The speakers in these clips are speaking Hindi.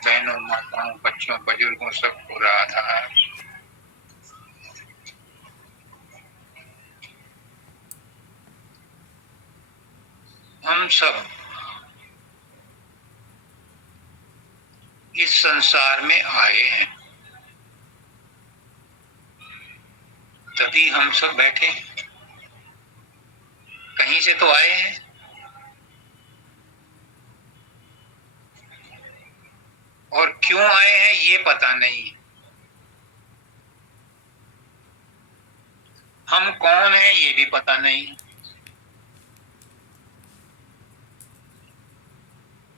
बहनों, माताओं, बच्चों, बुजुर्गों सबको राधा। हम सब इस संसार में आए हैं, तभी हम सब बैठे हैं। कहीं से तो आए हैं, और क्यों आए हैं ये पता नहीं। हम कौन हैं ये भी पता नहीं।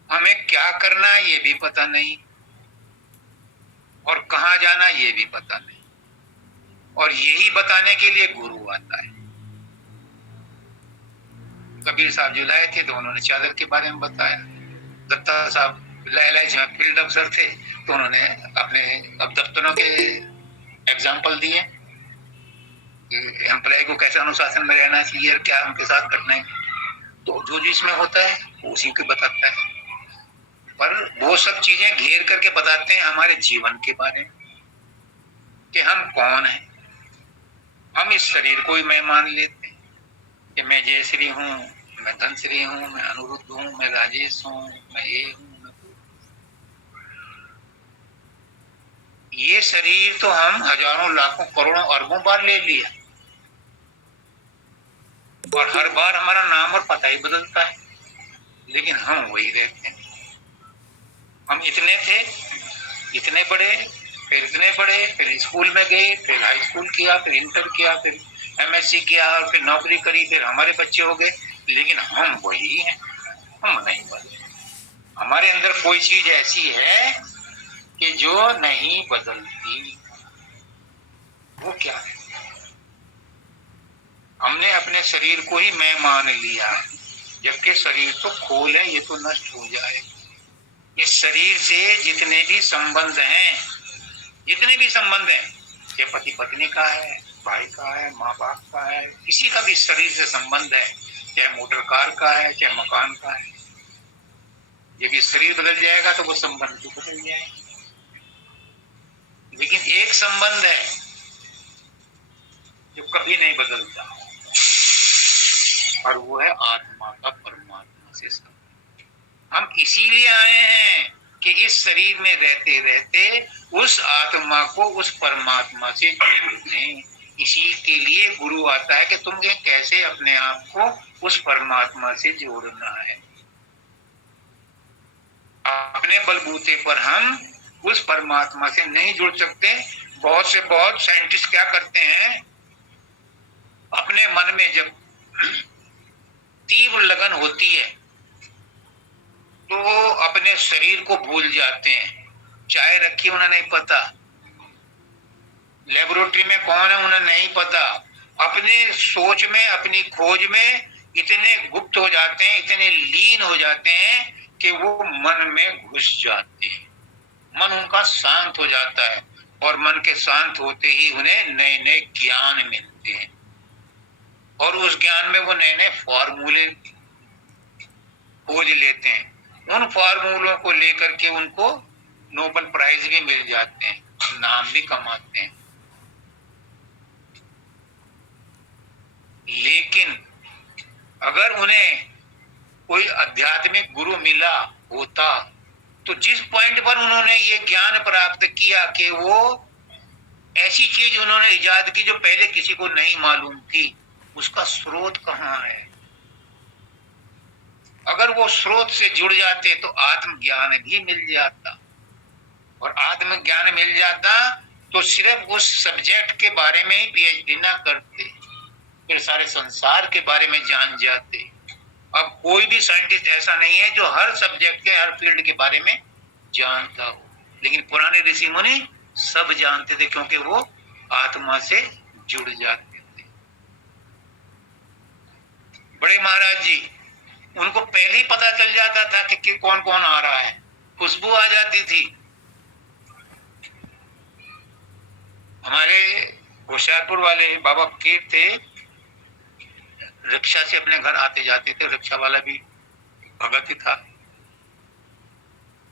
हमें क्या करना है ये भी पता नहीं, और कहाँ जाना ये भी पता नहीं। और यही बताने के लिए गुरु आता है। कबीर साहब जो लाए थे तो उन्होंने चादर के बारे में बताया। दत्ता साहब LIC में फील्ड अफसर थे तो उन्होंने अपने अब दफ्तरों के एग्जाम्पल दिए, एम्प्लॉय को कैसे अनुशासन में रहना चाहिए और क्या उनके साथ करना है। तो जो जिसमें होता है वो उसी को बताता है, पर वो सब चीजें घेर करके बताते हैं हमारे जीवन के बारे में कि हम कौन हैं। हम इस शरीर को ही मैं मान लेते हैं कि मैं जयश्री हूँ, मैं धनश्री हूँ, मैं अनिरुद्ध हूँ, मैं राजेश हूँ, मैं ये हूँ। ये शरीर तो हम हजारों लाखों करोड़ों अरबों बार ले लिया, और हर बार हमारा नाम और पता ही बदलता है, लेकिन हम वही रहते हैं। हम इतने थे, इतने बड़े, फिर इतने बड़े, फिर स्कूल में गए, फिर हाई स्कूल किया, फिर इंटर किया, फिर MSc किया, और फिर नौकरी करी, फिर हमारे बच्चे हो गए, लेकिन हम वही हैं। हम नहीं बदले। हमारे अंदर कोई चीज ऐसी है कि जो नहीं बदलती। वो क्या है? हमने अपने शरीर को ही मैं मान लिया, जबकि शरीर तो खोल है, ये तो नष्ट हो जाएगा। इस शरीर से जितने भी संबंध हैं, जितने भी संबंध हैं, ये पति पत्नी का है, भाई का है, माँ बाप का है, किसी का भी शरीर से संबंध है, चाहे मोटर कार का है, चाहे मकान का है। जब ये शरीर बदल जाएगा तो वो संबंध भी बदल जाएंगे। लेकिन एक संबंध है जो कभी नहीं बदलता, और वो है आत्मा का परमात्मा से संबंध। हम इसीलिए आए हैं कि इस शरीर में रहते रहते उस आत्मा को उस परमात्मा से जोड़ दें। इसी के लिए गुरु आता है कि तुम्हें कैसे अपने आप को उस परमात्मा से जोड़ना है। अपने बलबूते पर हम उस परमात्मा से नहीं जुड़ सकते। बहुत से बहुत साइंटिस्ट क्या करते हैं, अपने मन में जब तीव्र लगन होती है तो अपने शरीर को भूल जाते हैं। चाय रखी उन्हें नहीं पता, लेबोरेटरी में कौन है उन्हें नहीं पता। अपने सोच में, अपनी खोज में इतने गुप्त हो जाते हैं, इतने लीन हो जाते हैं कि वो मन में घुस जाते हैं। मन उनका शांत हो जाता है, और मन के शांत होते ही उन्हें नए नए ज्ञान मिलते हैं, और उस ज्ञान में वो नए नए फॉर्मूले खोज लेते हैं। उन फॉर्मूलों को लेकर के उनको नोबेल प्राइज भी मिल जाते हैं, नाम भी कमाते हैं। लेकिन अगर उन्हें कोई आध्यात्मिक गुरु मिला होता तो जिस पॉइंट पर उन्होंने ये ज्ञान प्राप्त किया कि वो ऐसी चीज उन्होंने इजाद की जो पहले किसी को नहीं मालूम थी, उसका स्रोत कहाँ है। अगर वो स्रोत से जुड़ जाते तो आत्मज्ञान भी मिल जाता, और आत्मज्ञान मिल जाता तो सिर्फ उस सब्जेक्ट के बारे में ही PhD ना करते, फिर सारे संसार के बारे में जान जाते। अब कोई भी साइंटिस्ट ऐसा नहीं है जो हर सब्जेक्ट के, हर फील्ड के बारे में जानता हो, लेकिन पुराने ऋषि मुनि सब जानते थे, क्योंकि वो आत्मा से जुड़ जाते थे। बड़े महाराज जी, उनको पहले ही पता चल जाता था कि कौन कौन आ रहा है, खुशबू आ जाती थी। हमारे होशियारपुर वाले बाबा फकीर थे, रिक्शा से अपने घर आते जाते थे, रिक्शा वाला भी भगत ही था।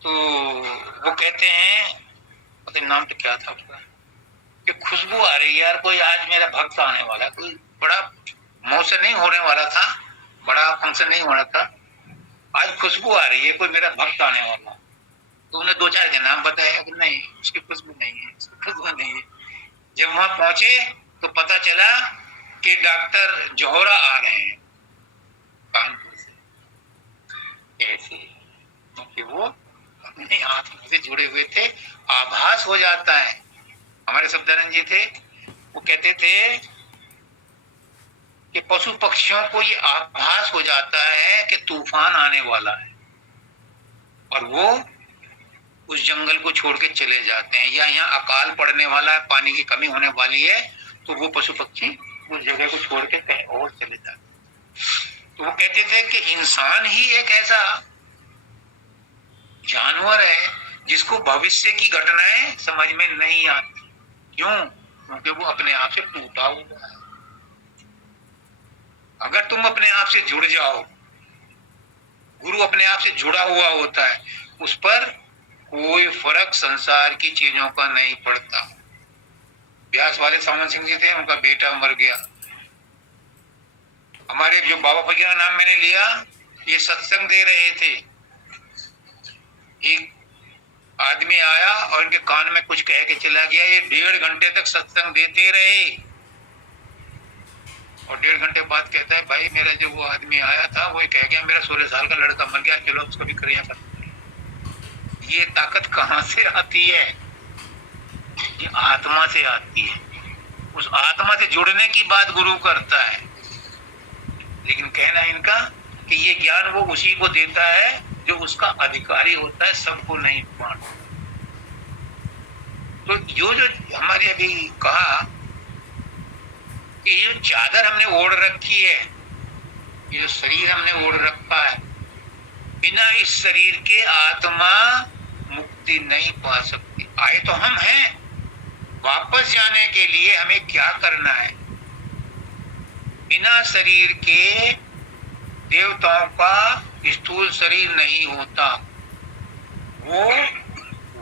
तो वो कहते हैं, पता नहीं नाम तो क्या था उसका, कि खुशबू आ रही है यार, कोई आज मेरा भक्त आने वाला, कोई बड़ा मौसम नहीं होने वाला था, बड़ा फंक्शन नहीं होना था, आज खुशबू आ रही है, कोई मेरा भक्त आने वाला। तो उन्हें दो चार के नाम बताया कि नहीं उसकी खुशबू नहीं है, उसकी खुशबू नहीं है। जब वहां पहुंचे तो पता चला कि डॉक्टर जौहरा आ रहे हैं कानपुर से। ऐसे क्योंकि वो अपने आत्मा से जुड़े हुए थे, आभास हो जाता है। हमारे सब्दानंद जी थे, वो कहते थे कि पशु पक्षियों को ये आभास हो जाता है कि तूफान आने वाला है, और वो उस जंगल को छोड़ के चले जाते हैं, या यहाँ अकाल पड़ने वाला है, पानी की कमी होने वाली है, तो वो पशु पक्षी उस जगह को छोड़ के कहीं और चले जाते हैं। तो वो कहते थे कि इंसान ही एक ऐसा जानवर है जिसको भविष्य की घटनाएं समझ में नहीं आती। क्यों? क्योंकि वो अपने आप से टूटा हुआ है। अगर तुम अपने आप से जुड़ जाओ, गुरु अपने आप से जुड़ा हुआ होता है, उस पर कोई फर्क संसार की चीजों का नहीं पड़ता। ब्यास वाले सामन सिंह जी थे, उनका बेटा मर गया। हमारे जो बाबा फकीर नाम मैंने लिया, ये सत्संग दे रहे थे, एक आदमी आया और इनके कान में कुछ कह के चला गया। ये 1.5 घंटे तक सत्संग देते रहे, और 1.5 घंटे बाद कहता है, भाई मेरा जो वो आदमी आया था वो कह गया मेरा 16 साल का लड़का मर गया, चलो उसको भी क्रिया कर। ये ताकत कहाँ से आती है? ये आत्मा से आती है। उस आत्मा से जुड़ने की बात गुरु करता है, लेकिन कहना इनका कि ये ज्ञान वो उसी को देता है जो उसका अधिकारी होता है, सबको नहीं बांटता। तो जो हमारे अभी कहा कि ये जो चादर हमने ओढ़ रखी है, ये जो शरीर हमने ओढ़ रखा है, बिना इस शरीर के आत्मा मुक्ति नहीं पा सकती। आए तो हम हैं, वापस जाने के लिए हमें क्या करना है? बिना शरीर के देवताओं का स्थूल शरीर नहीं होता, वो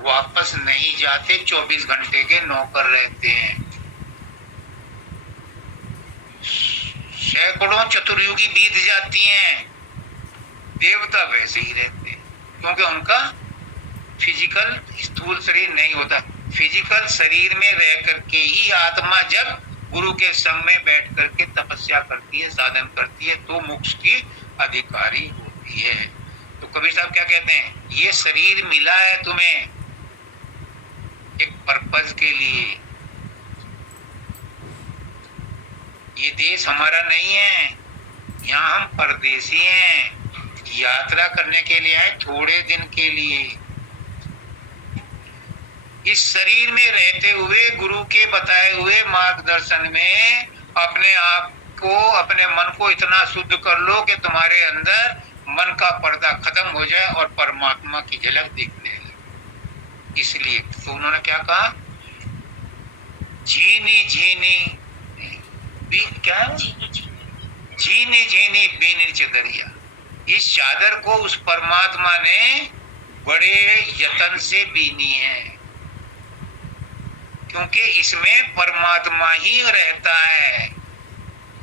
वापस नहीं जाते, 24 घंटे के नौकर रहते हैं। सैकड़ों चतुर्युगी बीत जाती हैं, देवता वैसे ही रहते हैं, क्योंकि उनका फिजिकल स्थूल शरीर नहीं होता। फिजिकल शरीर में रह करके ही आत्मा जब गुरु के संग में बैठ करके तपस्या करती है, साधन करती है, तो मोक्ष की अधिकारी होती है। तो कबीर साहब क्या कहते हैं? ये शरीर मिला है तुम्हें एक पर्पज के लिए, ये देश हमारा नहीं है, यहाँ हम परदेसी हैं, यात्रा करने के लिए आए थोड़े दिन के लिए। इस शरीर में रहते हुए गुरु के बताए हुए मार्गदर्शन में अपने आप को, अपने मन को इतना शुद्ध कर लो कि तुम्हारे अंदर मन का पर्दा खत्म हो जाए और परमात्मा की झलक दिखने लगे। इसलिए तो उन्होंने क्या कहा? झीनी झीनी क्या, झीनी झीनी बीनी चदरिया। इस चादर को उस परमात्मा ने बड़े यत्न से बीनी है, क्योंकि इसमें परमात्मा ही रहता है।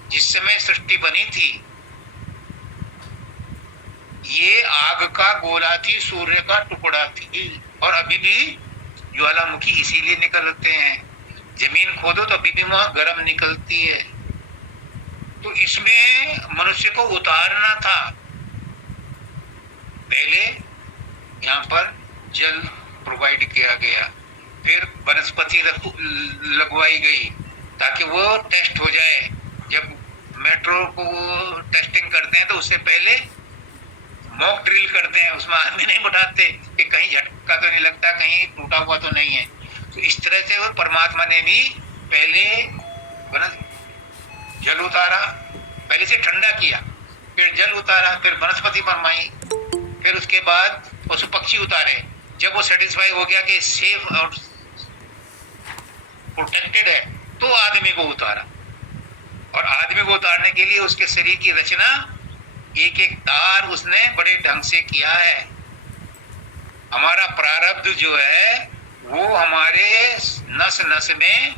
जिस समय सृष्टि बनी थी, ये आग का गोला थी, सूर्य का टुकड़ा थी, और अभी भी ज्वालामुखी इसीलिए निकलते हैं। जमीन खोदो तो अभी भी वहां गर्म निकलती है। तो इसमें मनुष्य को उतारना था। पहले यहाँ पर जल प्रोवाइड किया गया, फिर वनस्पति लगवाई गई ताकि वो टेस्ट हो जाए। जब मेट्रो को टेस्टिंग करते हैं तो उससे पहले मॉक ड्रिल करते हैं, उसमें आदमी नहीं बैठाते कि कहीं झटका तो नहीं लगता, कहीं टूटा हुआ तो नहीं है। तो इस तरह से वो परमात्मा ने भी पहले जल उतारा, पहले से ठंडा किया, फिर जल उतारा, फिर वनस्पति बनवाई, फिर उसके बाद पशु पक्षी उतारे। जब वो सेटिस्फाई हो गया कि सेफ और प्रोटेक्टेड है, तो आदमी को उतारा। और आदमी को उतारने के लिए उसके शरीर की रचना एक एक तार उसने बड़े ढंग से किया है। हमारा प्रारब्ध जो है वो हमारे नस नस में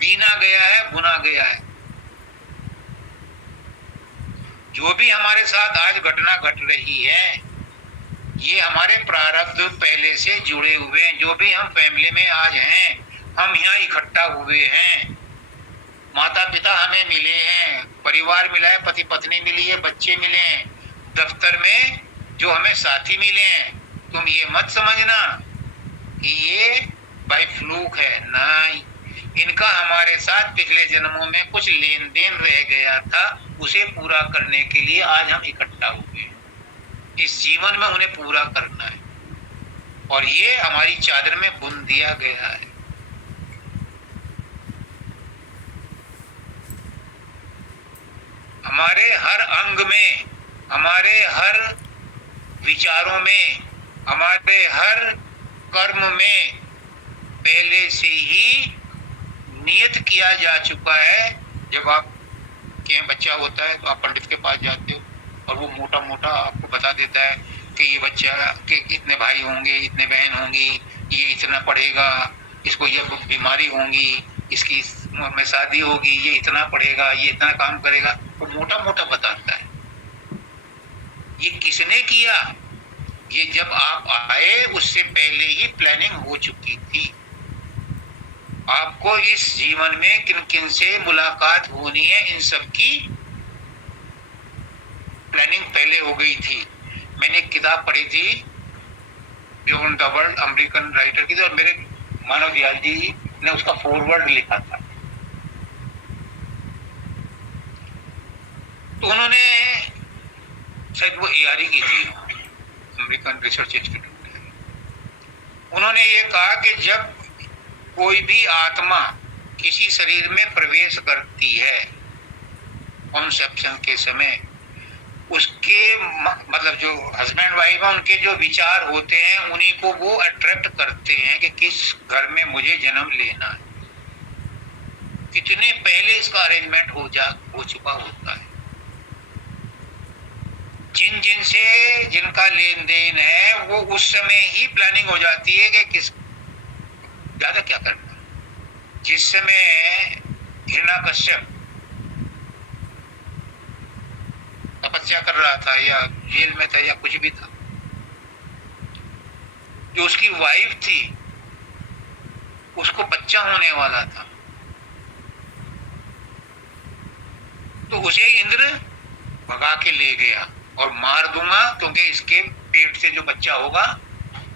बीना गया है, बुना गया है। जो भी हमारे साथ आज घटना घट रही है ये हमारे प्रारब्ध पहले से जुड़े हुए हैं। जो भी हम फैमिली में आज हैं, हम यहाँ इकट्ठा हुए हैं, माता पिता हमें मिले हैं, परिवार मिला है, पति पत्नी मिली है, बच्चे मिले हैं, दफ्तर में जो हमें साथी मिले हैं, तुम ये मत समझना कि ये बाय फ्लूक है। नहीं, इनका हमारे साथ पिछले जन्मों में कुछ लेन देन रह गया था, उसे पूरा करने के लिए आज हम इकट्ठा हुए। इस जीवन में उन्हें पूरा करना है और ये हमारी चादर में बुन दिया गया है। हमारे हर अंग में, हमारे हर विचारों में, हमारे हर कर्म में पहले से ही नियत किया जा चुका है। जब आप के बच्चा होता है तो आप पंडित के पास जाते हो और वो मोटा मोटा आपको बता देता है कि ये बच्चा के इतने भाई होंगे, इतने बहन होंगी, ये इतना पढ़ेगा, इसको ये बीमारी होंगी, इसकी में शादी होगी, ये इतना पढ़ेगा, ये इतना काम करेगा, वो मोटा मोटा बताता है। ये किसने किया? ये जब आप आए उससे पहले ही प्लानिंग हो चुकी थी। आपको इस जीवन में किन किन से मुलाकात होनी है, इन सब की प्लानिंग पहले हो गई थी। मैंने एक किताब पढ़ी थी beyond the world, American writer की, और मेरे मानव दयाल जी ने उसका फॉरवर्ड लिखा था। तो उन्होंने शायद वो ARE की थी, अमेरिकन रिसर्च इंस्टीट्यूट। उन्होंने ये कहा कि जब कोई भी आत्मा किसी शरीर में प्रवेश करती है कॉन्सेप्शन के समय, उसके मतलब जो हस्बैंड वाइफ है उनके जो विचार होते हैं उन्हीं को वो अट्रैक्ट करते हैं कि किस घर में मुझे जन्म लेना है। कितने पहले इसका अरेंजमेंट हो चुका होता है। जिन जिन से जिनका लेन देन है वो उस समय ही प्लानिंग हो जाती है कि किस ज्यादा क्या करना। जिस समय हिरण्यकश्यप तपस्या कर रहा था या जेल में था या कुछ भी था, जो उसकी वाइफ थी उसको बच्चा होने वाला था, तो उसे इंद्र भगा के ले गया और मार दूंगा क्योंकि इसके पेट से जो बच्चा होगा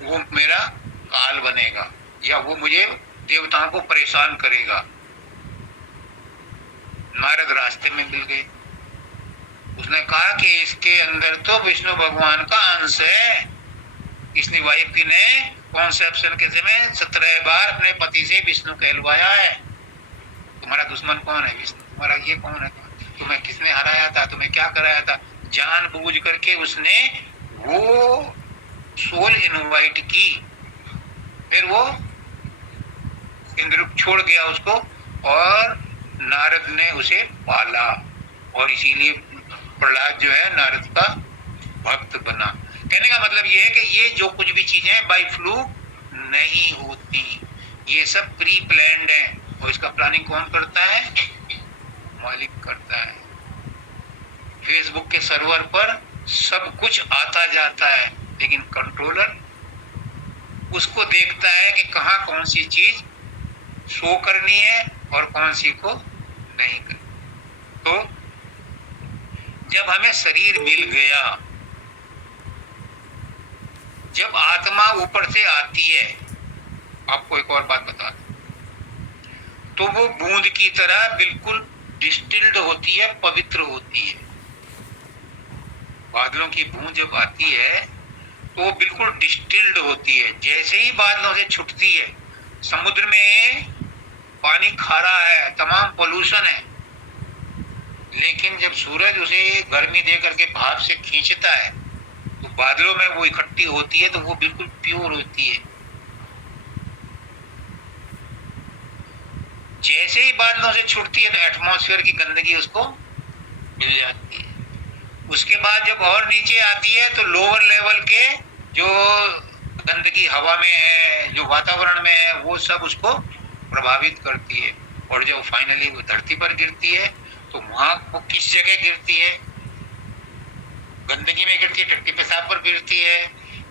वो मेरा काल बनेगा या वो मुझे देवताओं को परेशान करेगा। नारद रास्ते में मिल गए। उसने कहा कि इसके अंदर तो विष्णु भगवान का अंश है। इसने वाइफ की ने कॉन्सेप्शन के समय 17 बार अपने पति से विष्णु कहलवाया है। तुम्हारा दुश्मन कौन है? विष्णु। तुम्हारा ये कौन है? तुम्हें किसने हराया था? तुम्हें क्या कराया था? जानबूझ करके उसने वो सोल इनवाइट की। फिर वो इंद्र छोड़ गया उसको और नारद ने उसे पाला और इसीलिए प्रहलाद जो है नारद का भक्त बना। कहने का मतलब ये है कि ये जो कुछ भी चीजें बाय फ्लूक नहीं होती, ये सब प्री प्लान्ड है और इसका प्लानिंग कौन करता है? मालिक करता है। फेसबुक के सर्वर पर सब कुछ आता जाता है लेकिन कंट्रोलर उसको देखता है कि कहाँ कौन सी चीज शो करनी है और कौन सी को नहीं करनी। तो जब हमें शरीर मिल गया, जब आत्मा ऊपर से आती है, आपको एक और बात बता दूं, तो वो बूंद की तरह बिल्कुल डिस्टिल्ड होती है, पवित्र होती है। बादलों की बूंद जब आती है तो वो बिल्कुल डिस्टिल्ड होती है। जैसे ही बादलों से छुटती है, समुद्र में पानी खारा है, तमाम पोल्यूशन है, लेकिन जब सूरज उसे गर्मी दे करके भाप से खींचता है तो बादलों में वो इकट्ठी होती है तो वो बिल्कुल प्योर होती है। जैसे ही बादलों से छूटती है तो एटमॉस्फेयर की गंदगी उसको मिल जाती है। उसके बाद जब और नीचे आती है तो लोअर लेवल के जो गंदगी हवा में है, जो वातावरण में है, वो सब उसको प्रभावित करती है। और जब फाइनली वो धरती पर गिरती है तो वहां वो किस जगह गिरती है? गंदगी में गिरती है, टट्टी पेशाब पर गिरती है,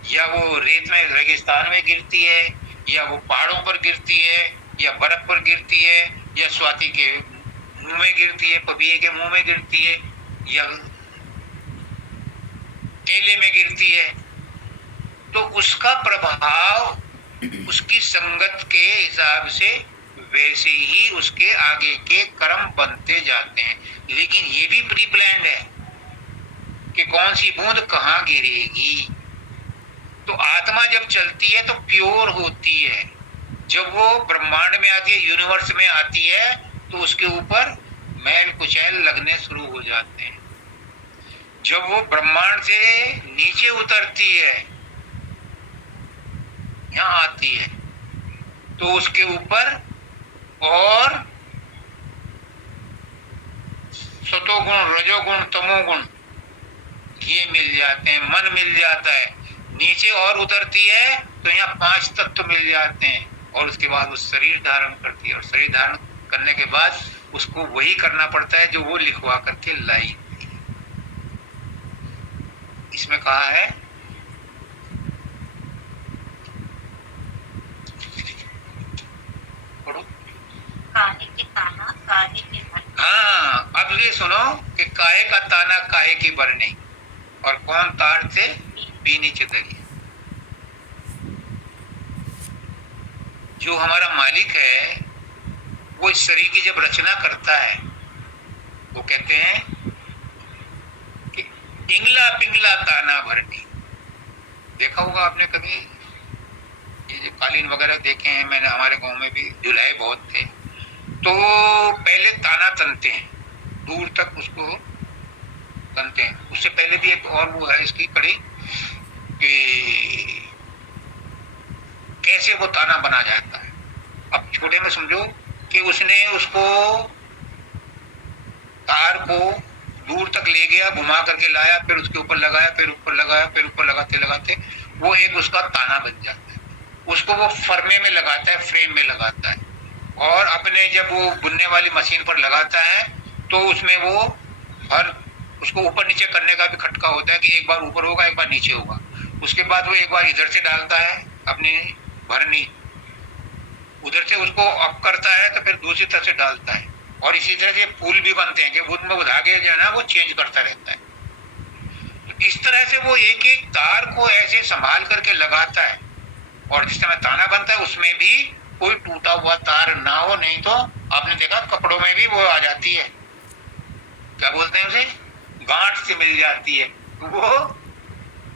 या वो रेत में रेगिस्तान में गिरती है, या वो पहाड़ों पर गिरती है, या बर्फ पर गिरती है, या स्वाति के मुंह में गिरती है, पपीहे के मुंह में गिरती है, या केले में गिरती है। तो उसका प्रभाव उसकी संगत के हिसाब से वैसे ही उसके आगे के कर्म बनते जाते हैं। लेकिन ये भी प्री प्लान्ड है कि कौन सी बूंद कहाँ गिरेगी। तो आत्मा जब चलती है तो प्योर होती है। जब वो ब्रह्मांड में आती है, यूनिवर्स में आती है, तो उसके ऊपर मैल कुचैल लगने शुरू हो जाते हैं। जब वो ब्रह्मांड से नीचे उतरती है, यहाँ आती है, तो उसके ऊपर और सतोगुण, रजोगुण, तमोगुण ये मिल जाते हैं, मन मिल जाता है। नीचे और उतरती है तो यहाँ 5 तत्व मिल जाते हैं, और उसके बाद वो शरीर धारण करती है, और शरीर धारण करने के बाद उसको वही करना पड़ता है जो वो लिखवा करके लाई। इसमें कहा है पढ़ो। काहे के ताना काहे के भरनी। हाँ, अब ये सुनो कि काहे का ताना काहे की भरनी, और कौन तार से बीनी चितरी। जो हमारा मालिक है वो इस शरीर की जब रचना करता है, वो कहते हैं कि पिंगला पिंगला ताना भरनी। देखा होगा आपने कभी, ये जो कालीन वगैरह देखे हैं मैंने, हमारे गांव में भी जुलाहे बहुत थे। तो पहले ताना तनते हैं, दूर तक उसको तनते हैं। उससे पहले भी एक और वो है इसकी कड़ी कि कैसे वो ताना बना जाता है। अब छोटे में समझो कि उसने उसको तार को दूर तक ले गया, घुमा करके लाया, फिर उसके ऊपर लगाया, फिर ऊपर लगाया, फिर ऊपर लगाते लगाते वो एक उसका ताना बन जाता है। उसको वो फर्मे में लगाता है, फ्रेम में लगाता है, और अपने जब वो बुनने वाली मशीन पर लगाता है तो उसमें वो हर उसको ऊपर नीचे करने का भी खटका होता है कि एक बार ऊपर होगा, एक बार नीचे होगा। उसके बाद वो एक बार इधर से डालता है अपनी भरनी, उधर से उसको अप करता है, तो फिर दूसरी तरफ से डालता है। और इसी तरह से फूल भी बनते हैं कि उसमें वो धागे जो है ना वो चेंज करता रहता है। तो इस तरह से वो एक एक तार को ऐसे संभाल करके लगाता है, और जिस समय ताना बनता है उसमें भी कोई टूटा हुआ तार ना हो। नहीं तो आपने देखा कपड़ों में भी वो आ जाती है, क्या बोलते हैं उसे, गांठ से मिल जाती है, वो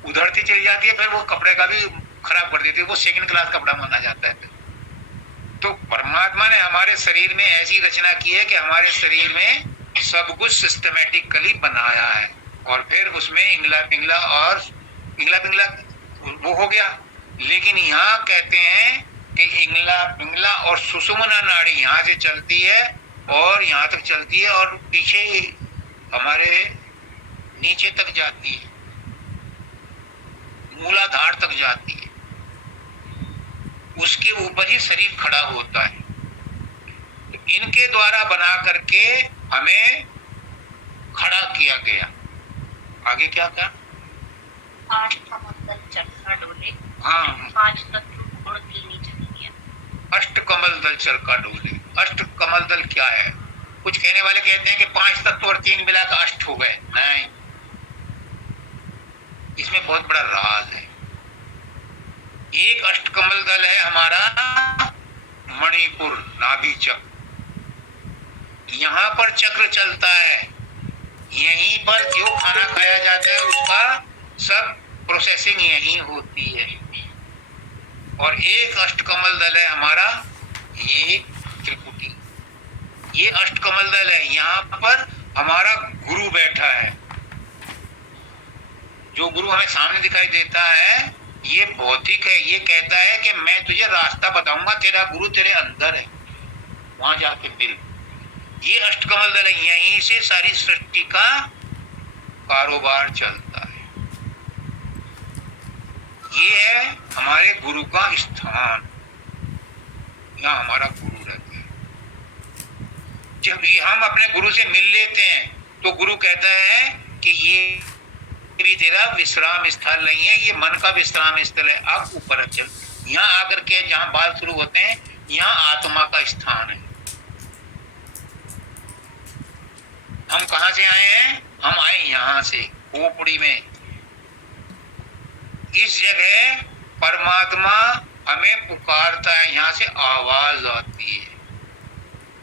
उधरती चली जाती है, फिर वो कपड़े का भी खराब कर देती है, वो सेकंड क्लास कपड़ा माना जाता है। तो परमात्मा ने हमारे शरीर में ऐसी रचना की है कि हमारे शरीर में सब कुछ सिस्टमेटिकली बनाया है, और फिर उसमें इंगला पिंगला और इंगला पिंगला वो हो गया। लेकिन यहाँ कहते हैं कि इंगला पिंगला और सुषुम्ना नाड़ी यहाँ से चलती है और यहाँ तक चलती है, और पीछे हमारे नीचे तक जाती है, मूलाधार तक जाती है, उसके ऊपर ही शरीर खड़ा होता है। तो इनके द्वारा बना करके हमें खड़ा किया गया। आगे क्या था? आठ कमल चरखा डोले। हाँ, 5 तत्व गुण कीनी चाहिए। अष्ट कमल दल चरखा डोले। अष्ट कमल दल क्या है? कुछ कहने वाले कहते हैं कि 5 तत्व और 3 मिलाकर अष्ट हो गए। नहीं, इसमें बहुत बड़ा राज है। एक अष्टकमल दल है हमारा मणिपुर नाभि चक्र, यहाँ पर चक्र चलता है, यहीं पर जो खाना खाया जाता है उसका सब प्रोसेसिंग यहीं होती है। और एक अष्टकमल दल है हमारा ये त्रिपुटी, ये अष्टकमल दल है। यहाँ पर हमारा गुरु बैठा है, जो गुरु हमें सामने दिखाई देता है ये भौतिक है। ये कहता है कि मैं तुझे रास्ता बताऊंगा, तेरा गुरु तेरे अंदर है, वहां जाके मिल। ये अष्टकमल दल है, यहीं से सारी सृष्टि का कारोबार चलता है। ये है हमारे गुरु का स्थान, यहाँ हमारा गुरु रहता है। जब ये हम अपने गुरु से मिल लेते हैं तो गुरु कहता है कि ये भी तेरा विश्राम स्थल नहीं है, ये मन का विश्राम स्थल है, अब ऊपर चल। यहाँ आकर के जहाँ बाल शुरू होते हैं, यहाँ आत्मा का स्थान है। हम कहाँ से आए हैं? हम आए यहाँ से, खोपड़ी में। इस जगह परमात्मा हमें पुकारता है, यहाँ से आवाज आती है।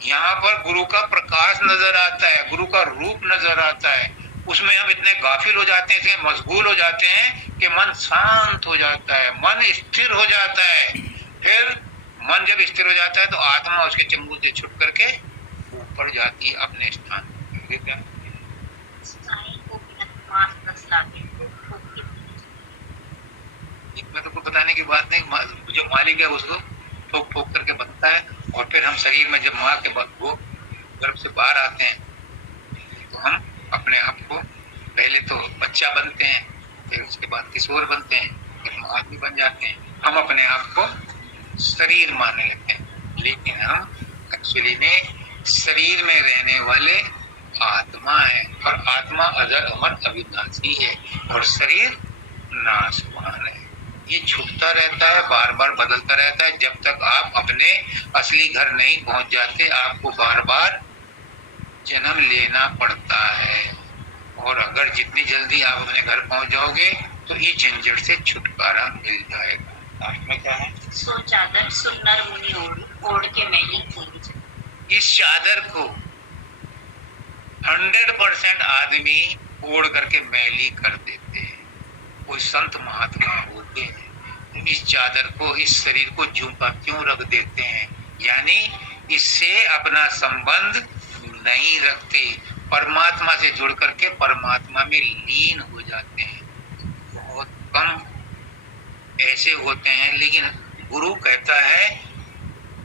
यहाँ पर गुरु का प्रकाश नजर आता है, गुरु का रूप नजर आता है। उसमें हम इतने गाफिल हो जाते हैं, इतने मशगूल हो जाते हैं कि मन शांत हो जाता है, मन स्थिर हो जाता है। फिर मन जब स्थिर हो जाता है तो आत्मा उसके चंगुल से छुट करके ऊपर जाती है अपने स्थान पर। मैं तो बताने की बात नहीं, जो मालिक है उसको ठोक ठोक करके बनता है। और फिर हम शरीर में जब माँ के गर्भ से बाहर आते हैं तो हम अपने आप को पहले तो बच्चा बनते हैं, फिर उसके बाद किशोर बनते हैं, फिर हम आदमी बन जाते हैं। हम अपने आप को शरीर मानने लगते हैं, लेकिन हम एक्चुअली में शरीर में रहने वाले आत्मा है। और आत्मा अजर अमर अविनाशी है और शरीर नाशवान है। ये छूटता रहता है, बार बार बदलता रहता है। जब तक आप अपने असली घर नहीं पहुंच जाते, आपको बार बार जन्म लेना पड़ता है। और अगर जितनी जल्दी आप अपने घर पहुंच जाओगे तो ये झंझट से छुटकारा मिल जाएगा। लास्ट में क्या है? सो चादर सुन्नर मुनि ओढ़ के मैली की। इस चादर को 100% आदमी ओढ़ करके मैली कर देते हैं। कोई संत महात्मा होते हैं, इस चादर को, इस शरीर को जूं का क्यों रख देते हैं, यानी इससे अपना संबंध नहीं रखते, परमात्मा से जुड़ करके परमात्मा में लीन हो जाते हैं। बहुत कम ऐसे होते हैं, लेकिन गुरु कहता है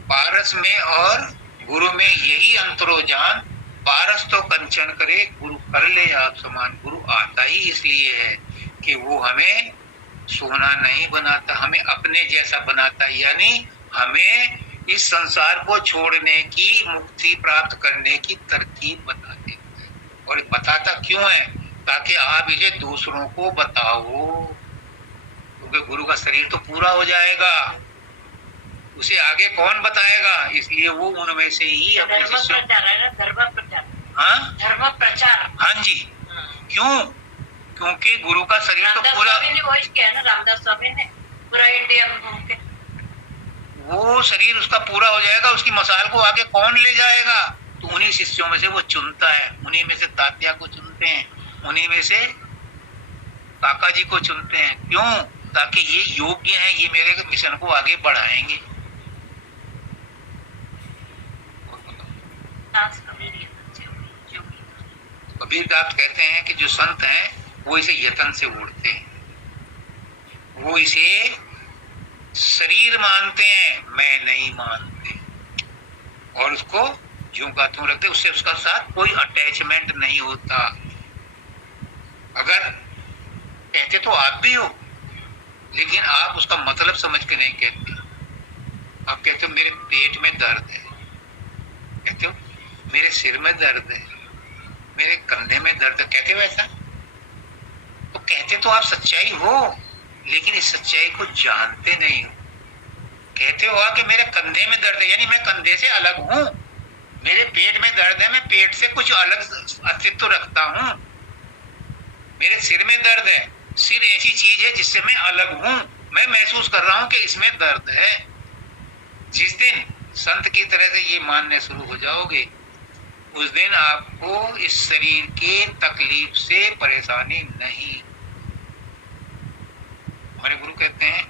पारस में और गुरु में यही अंतरो जान, पारस तो कंचन करे, गुरु कर ले आप समान। गुरु आता ही इसलिए है कि वो हमें सोना नहीं बनाता, हमें अपने जैसा बनाता है, यानी हमें इस संसार को छोड़ने की, मुक्ति प्राप्त करने की तरकीब बता देता है। और बताता क्यों है? ताकि आप इसे दूसरों को बताओ, क्योंकि गुरु का शरीर तो पूरा हो जाएगा, उसे आगे कौन बताएगा? इसलिए वो उनमें से ही अपने शिष्यों, धर्म प्रचार। हाँ जी। क्यों? क्योंकि गुरु का शरीर तो पूरा, किया ना रामदास स्वामी ने, पूरा इंडिया में घूम के। वो शरीर उसका पूरा हो जाएगा, उसकी मसाल को आगे कौन ले जाएगा? तो उन्हीं शिष्यों में से वो चुनता है, उन्हीं में से तात्या को चुनते हैं, उन्हीं में से काका जी को चुनते हैं। क्यों? ताकि ये योग्य हैं, ये मेरे मिशन को आगे बढ़ाएंगे। कबीर दास कहते हैं कि जो संत हैं वो इसे यतन से ओढ़ते हैं, वो इसे शरीर मानते हैं, मैं नहीं मानते, और उसको ज्यों का त्यों रखते, उससे उसका साथ कोई अटैचमेंट नहीं होता। अगर कहते तो आप भी हो, लेकिन आप उसका मतलब समझ के नहीं कहते। आप कहते हो मेरे पेट में दर्द है, कहते हो मेरे सिर में दर्द है, मेरे कंधे में दर्द है, कहते हो ऐसा? तो कहते तो आप सच्चाई हो, लेकिन इस सच्चाई को जानते नहीं हो। कहते हो कि मेरे कंधे में दर्द है, यानी मैं कंधे से अलग हूं। मेरे पेट में दर्द है, मैं पेट से कुछ अलग अस्तित्व रखता हूं। मेरे सिर में दर्द है, सिर ऐसी चीज है जिससे मैं अलग हूं, मैं महसूस कर रहा हूं कि इसमें दर्द है। जिस दिन संत की तरह से ये मानने शुरू हो जाओगे, उस दिन आपको इस शरीर के तकलीफ से परेशानी नहीं। हमारे गुरु कहते हैं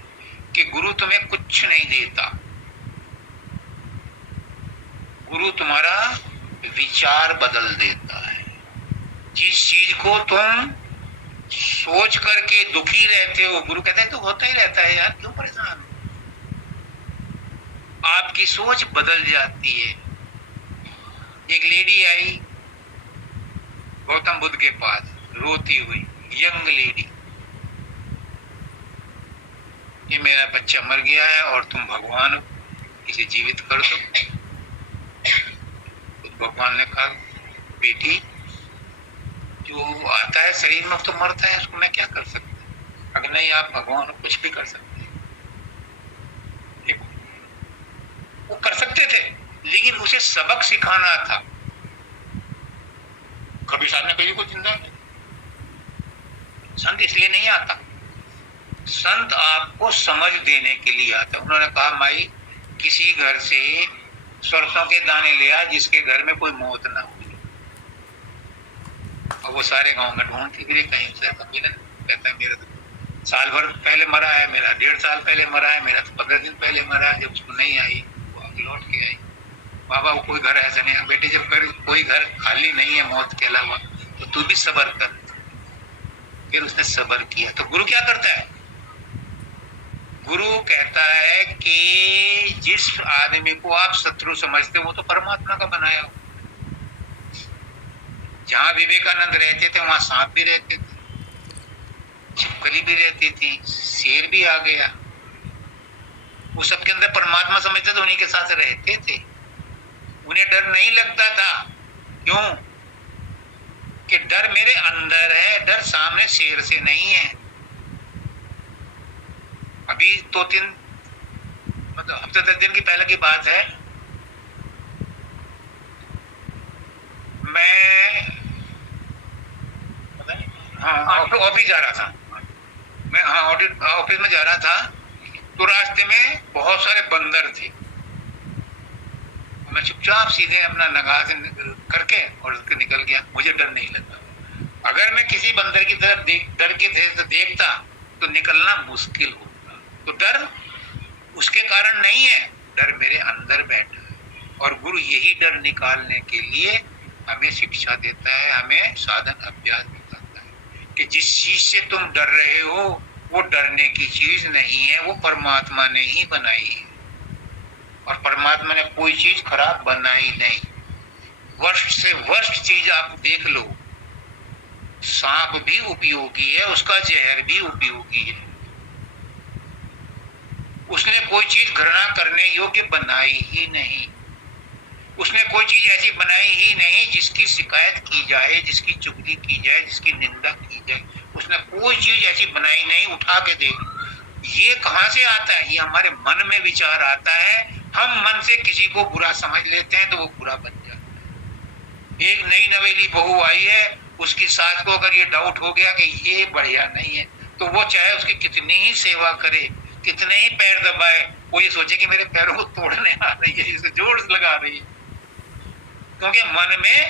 कि गुरु तुम्हें कुछ नहीं देता, गुरु तुम्हारा विचार बदल देता है। जिस चीज को तुम सोच करके दुखी रहते हो, गुरु कहते हैं तो होता ही रहता है यार, क्यों परेशान हो? आपकी सोच बदल जाती है। एक लेडी आई गौतम बुद्ध के पास रोती हुई, यंग लेडी। ये मेरा बच्चा मर गया है और तुम भगवान हो, इसे जीवित कर दो। तो भगवान ने कहा, बेटी जो आता है शरीर में तो मरता है, उसको मैं क्या कर सकता हूँ? अगर नहीं आप भगवान हो, कुछ भी कर सकते हैं। देखो, वो कर सकते थे, लेकिन उसे सबक सिखाना था। कभी साहब ने कभी को जिंदा नहीं। संत इसलिए नहीं आता, संत आपको समझ देने के लिए आता। उन्होंने कहा, माई किसी घर से सरसों के दाने ले आ जिसके घर में कोई मौत ना हो। और वो सारे गांव में ढूंढती फिरी, कहीं से मिला। कहता है मेरा तो साल भर पहले मरा है, मेरा 1.5 साल पहले मरा है, मेरा तो 15 दिन पहले मरा है। जब उसको नहीं आई, वो आगे लौट के आई। बाबा वो कोई घर ऐसा नहीं है। बेटे जब कोई घर खाली नहीं है मौत के अलावा, तो तू भी सब्र कर। फिर उसने सब्र किया। तो गुरु क्या करता है? गुरु कहता है कि जिस आदमी को आप शत्रु समझते हो वो तो परमात्मा का बनाया हो। जहां विवेकानंद रहते थे वहां सांप भी रहते थे, छिपकली भी रहती थी, शेर भी आ गया। वो सबके अंदर परमात्मा समझते थे, उन्हीं के साथ रहते थे। उन्हें डर नहीं लगता था। क्यों? कि डर मेरे अंदर है, डर सामने शेर से नहीं है। अभी 2-3 मतलब हफ्ते 10 दिन की पहले की बात है। मैं ऑफिस जा रहा था। मैं ऑफिस में जा रहा था, तो रास्ते में बहुत सारे बंदर थे। मैं चुपचाप सीधे अपना नगाह से करके और निकल गया। मुझे डर नहीं लगा। अगर मैं किसी बंदर की तरफ डर के थे देखता तो निकलना मुश्किल होता। तो डर उसके कारण नहीं है, डर मेरे अंदर बैठा है। और गुरु यही डर निकालने के लिए हमें शिक्षा देता है, हमें साधन अभ्यास बताता है कि जिस चीज से तुम डर रहे हो वो डरने की चीज नहीं है, वो परमात्मा ने ही बनाई है। और परमात्मा ने कोई चीज खराब बनाई नहीं। वर्स्ट से वर्स्ट चीज आप देख लो, सांप भी उपयोगी है, उसका जहर भी उपयोगी है। उसने कोई चीज घृणा करने योग्य बनाई ही नहीं। उसने कोई चीज ऐसी बनाई ही नहीं जिसकी शिकायत की जाए, जिसकी चुगली की जाए, जिसकी निंदा की जाए। उसने कोई चीज ऐसी बनाई नहीं। उठा के देख, ये कहां से आता है? ये हमारे मन में विचार आता है। हम मन से किसी को बुरा समझ लेते हैं तो वो बुरा बन जाता है। एक नई नवेली बहू आई है, उसकी सास को अगर ये डाउट हो गया कि ये बढ़िया नहीं है, तो वो चाहे उसकी कितनी ही सेवा करे, कितने ही पैर दबाए, वो ये सोचे कि मेरे पैरों को तोड़ने आ रही है, इसे जोर से लगा रही है। क्योंकि मन में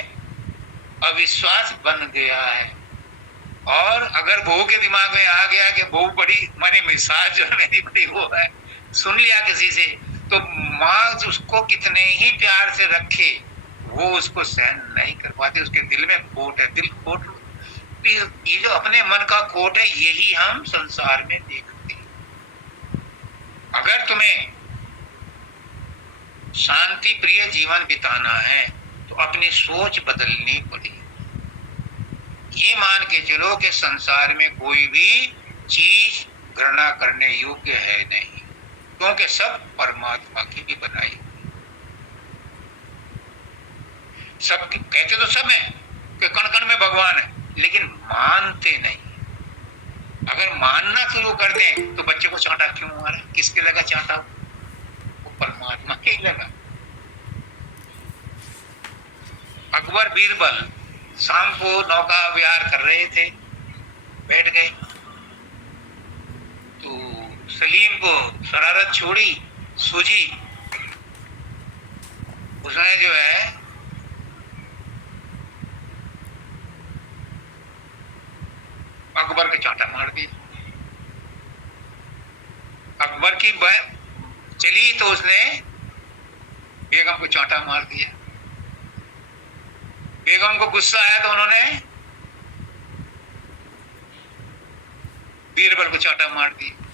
अविश्वास बन गया है। और अगर बहू के दिमाग में आ गया कि बहू बड़ी माने मिसाज जो मेरी बड़ी वो है, सुन लिया किसी से, तो माँ उसको कितने ही प्यार से रखे, वो उसको सहन नहीं कर पाती। उसके दिल में खोट है, दिल खोट। ये जो अपने मन का खोट है, यही हम संसार में देखते हैं। अगर तुम्हें शांति प्रिय जीवन बिताना है तो अपनी सोच बदलनी पड़ेगी। ये मान के चलो कि संसार में कोई भी चीज घृणा करने योग्य है नहीं, क्योंकि सब परमात्मा की भी बनाई। सब कहते तो सब है कि कण कण में भगवान है, लेकिन मानते नहीं। अगर मानना शुरू कर दें तो बच्चे को चांटा क्यों मारा? किसके लगा चांटा? वो परमात्मा के लगा। अकबर बीरबल शाम को नौका विहार कर रहे थे, बैठ गए। तो सलीम को शरारत छोड़ी, सूझी। उसने जो है अकबर के चांटा मार दिया। अकबर की चली तो उसने बेगम को चांटा मार दिया। बेगम को गुस्सा आया तो उन्होंने बीरबल को चांटा मार दिया।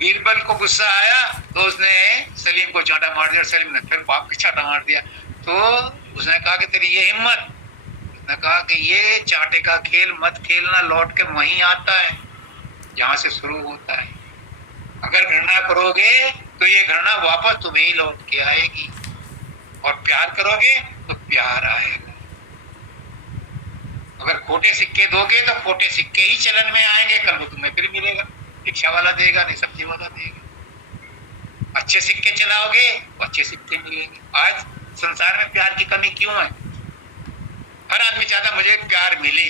बीरबल को गुस्सा आया तो उसने सलीम को चांटा मार दिया। सलीम ने फिर बाप को चांटा मार दिया। तो उसने कहा कि तेरी ये हिम्मत। उसने कहा कि ये चांटे का खेल मत खेलना, लौट के वहीं आता है जहां से शुरू होता है। अगर घृणा करोगे तो ये घृणा वापस तुम्हें ही लौट के आएगी, और प्यार करोगे तो प्यार आएगा। अगर खोटे सिक्के दोगे तो खोटे सिक्के ही चलन में आएंगे, कल वो तुम्हें फिर मिलेगा, रिक्शा वाला देगा नहीं सब्जी वाला देगा। अच्छे सिक्के चलाओगे तो अच्छे सिक्के मिलेंगे। आज संसार में प्यार की कमी क्यों है? हर आदमी चाहता मुझे प्यार मिले,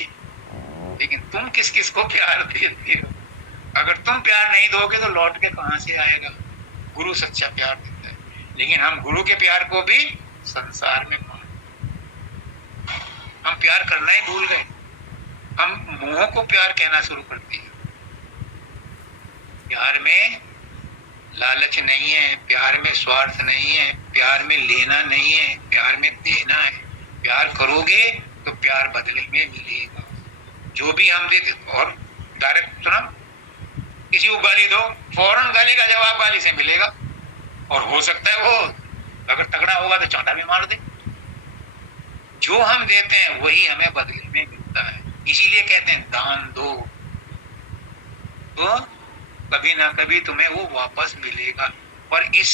लेकिन तुम किस किस को प्यार देते हो? अगर तुम प्यार नहीं दोगे तो लौट के कहां से आएगा? गुरु सच्चा प्यार देता है, लेकिन हम गुरु के प्यार को भी संसार में हम प्यार करना ही भूल गए। हम मोह को प्यार कहना शुरू कर दिए। प्यार में लालच नहीं है, प्यार में स्वार्थ नहीं है, प्यार में लेना नहीं है, प्यार में देना है। प्यार करोगे तो प्यार बदले में मिलेगा। जो भी हम देते, और डायरेक्ट सुना, किसी को गाली दो, फौरन गाली का जवाब गाली से मिलेगा, और हो सकता है वो अगर तगड़ा होगा तो चांटा भी मार दे। जो हम देते हैं वही हमें बदले में मिलता है। इसीलिए कहते हैं दान दो तो कभी ना कभी तुम्हें वो वापस मिलेगा। पर इस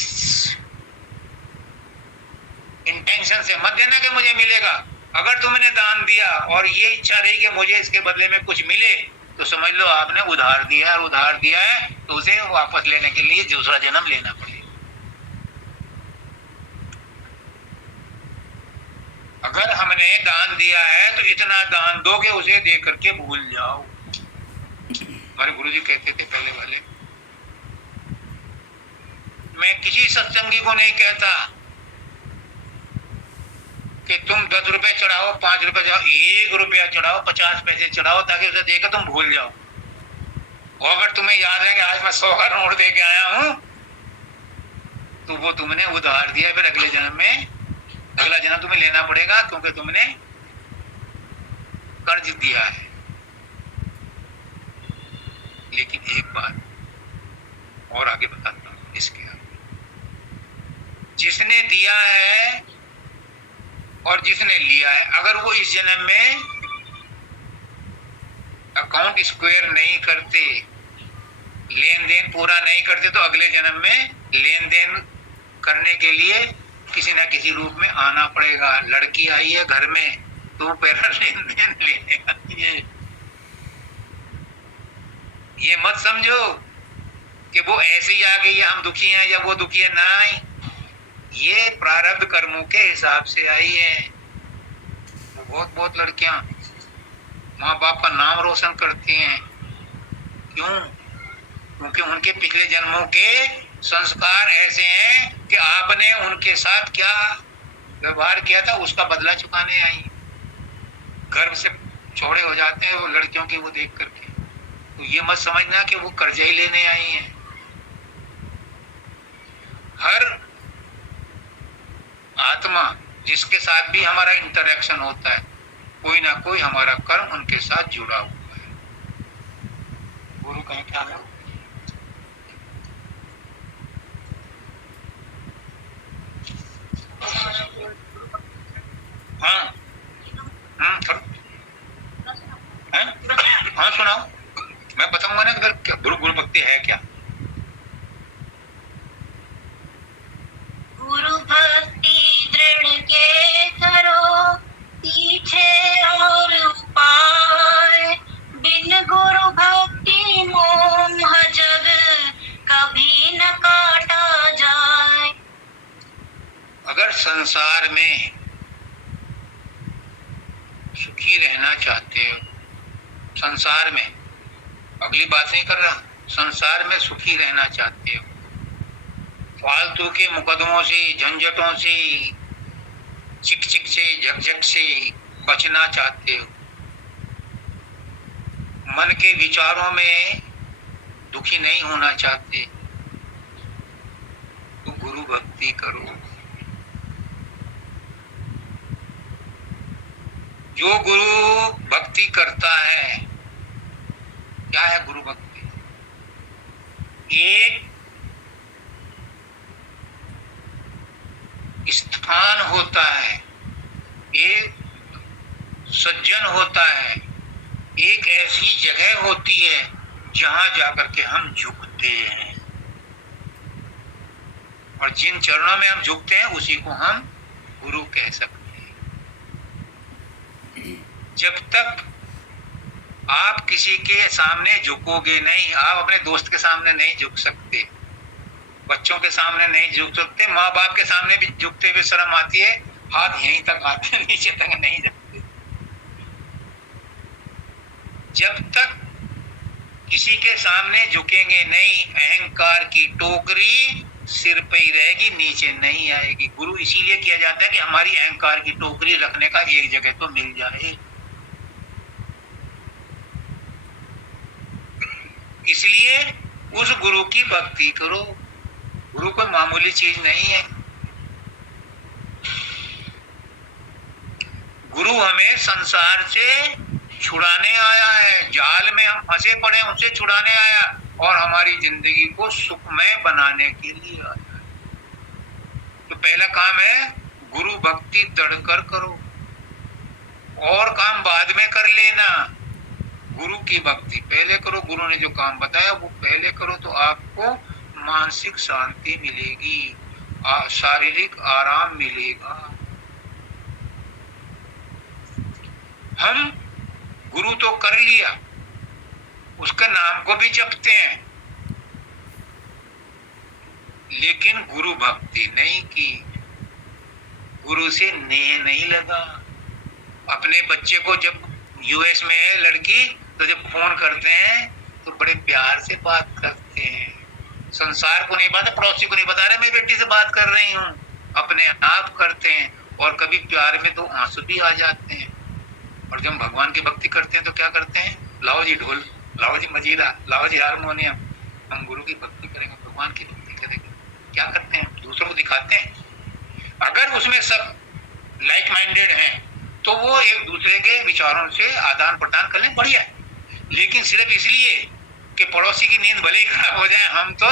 इंटेंशन से मत देना कि मुझे मिलेगा। अगर तुमने दान दिया और ये इच्छा रही कि मुझे इसके बदले में कुछ मिले, तो समझ लो आपने उधार दिया है, और उधार दिया है तो उसे वापस लेने के लिए दूसरा जन्म लेना पड़ेगा। अगर हमने दान दिया है तो इतना दान दो कि उसे दे करके भूल जाओ। हमारे गुरुजी कहते थे पहले वाले, मैं किसी सत्संगी को नहीं कहता कि तुम 10 रुपए चढ़ाओ, 5 रुपए चढ़ाओ, 1 रुपया चढ़ाओ, 50 पैसे चढ़ाओ, ताकि उसे देकर तुम भूल जाओ। और अगर तुम्हें याद है कि आज मैं 100 का नोट दे के आया हूं, तो वो तुमने उधार दिया, फिर अगले जन्म में अगला जन्म तुम्हें लेना पड़ेगा, क्योंकि तुमने कर्ज दिया है। लेकिन एक बात और आगे बताता हूं इसके आगे, जिसने दिया है और जिसने लिया है, अगर वो इस जन्म में अकाउंट स्क्वायर नहीं करते, लेन देन पूरा नहीं करते, तो अगले जन्म में लेन देन करने के लिए किसी ना किसी रूप में आना पड़ेगा। लड़की आई है घर में तो पैसा लेन देन लेने आती है। ये मत समझो कि वो ऐसे ही आ गई है, हम दुखी हैं या वो दुखी है, नहीं, ये प्रारब्ध कर्मों के हिसाब से आई है। बहुत बहुत लड़कियां माँ बाप का नाम रोशन करती हैं। क्यों? क्योंकि उनके पिछले जन्मों के संस्कार ऐसे हैं कि आपने उनके साथ क्या व्यवहार किया था उसका बदला चुकाने आई। गर्भ से चौड़े हो जाते हैं वो लड़कियों की वो देख करके। तो ये मत समझना कि वो कर्जा ही लेने आई हैं। हर आत्मा जिसके साथ भी हमारा इंटरेक्शन होता है, कोई ना कोई हमारा कर्म उनके साथ जुड़ा हुआ है। गुरु कहीं क्या है? हाँ हाँ सुनाओ, मैं बताऊंगा ना कि गुरु गुरु भक्ति है क्या। गुरु भक्ति दृढ़ के करो, पीछे और उपाय, बिन गुरु भक्ति मोह जग कभी न काटा जाए। अगर संसार में सुखी रहना चाहते हो, संसार में, अगली बात नहीं कर रहा, संसार में सुखी रहना चाहते हो, फालतू के मुकदमों से, झंझटों से, चिक चिक से, झकझक से बचना चाहते हो, मन के विचारों में दुखी नहीं होना चाहते, तो गुरु भक्ति करो। जो गुरु भक्ति करता है, क्या है गुरु भक्ति? एक स्थान होता है, एक सज्जन होता है, एक ऐसी जगह होती है जहां जाकर के हम झुकते हैं। और जिन चरणों में हम झुकते हैं उसी को हम गुरु कह सकते हैं। जब तक आप किसी के सामने झुकोगे नहीं, आप अपने दोस्त के सामने नहीं झुक सकते, बच्चों के सामने नहीं झुक सकते, माँ बाप के सामने भी झुकते हुए शर्म आती है, हाथ यहीं तक आते हैं, नीचे तक नहीं जाते। जब तक किसी के सामने झुकेंगे नहीं, अहंकार की टोकरी सिर पे ही रहेगी, नीचे नहीं आएगी। गुरु इसीलिए किया जाता है कि हमारी अहंकार की टोकरी रखने का एक जगह तो मिल जाए। इसलिए उस गुरु की भक्ति करो। गुरु कोई मामूली चीज नहीं है। गुरु हमें संसार से छुड़ाने आया है, जाल में हम फंसे पड़े उनसे छुड़ाने आया, और हमारी जिंदगी को सुखमय बनाने के लिए आया। तो पहला काम है गुरु भक्ति दृढ़कर करो, और काम बाद में कर लेना। गुरु की भक्ति पहले करो, गुरु ने जो काम बताया वो पहले करो, तो आपको मानसिक शांति मिलेगी, शारीरिक आराम मिलेगा। हम गुरु तो कर लिया, उसका नाम को भी जपते हैं, लेकिन गुरु भक्ति नहीं की, गुरु से नेह नहीं लगा। अपने बच्चे को जब यूएस में है लड़की, तो जब फोन करते हैं तो बड़े प्यार से बात करते हैं, संसार को नहीं पता, पड़ोसी को नहीं बता रहे मैं बेटी से बात कर रही हूँ, अपने आप करते हैं। और कभी प्यार में तो आंसू भी आ जाते हैं। और जब भगवान की भक्ति करते हैं तो क्या करते हैं, लाओ जी ढोल, लाओ जी मजीरा, लाओ जी हारमोनियम, हम गुरु की भक्ति करेंगे, भगवान की भक्ति करेंगे। क्या करते हैं, दूसरों को दिखाते हैं। अगर उसमें सब लाइक माइंडेड हैं तो वो एक दूसरे के विचारों से आदान प्रदान कर लें, बढ़िया है। लेकिन सिर्फ इसलिए कि पड़ोसी की नींद भले ही खराब हो जाए, हम तो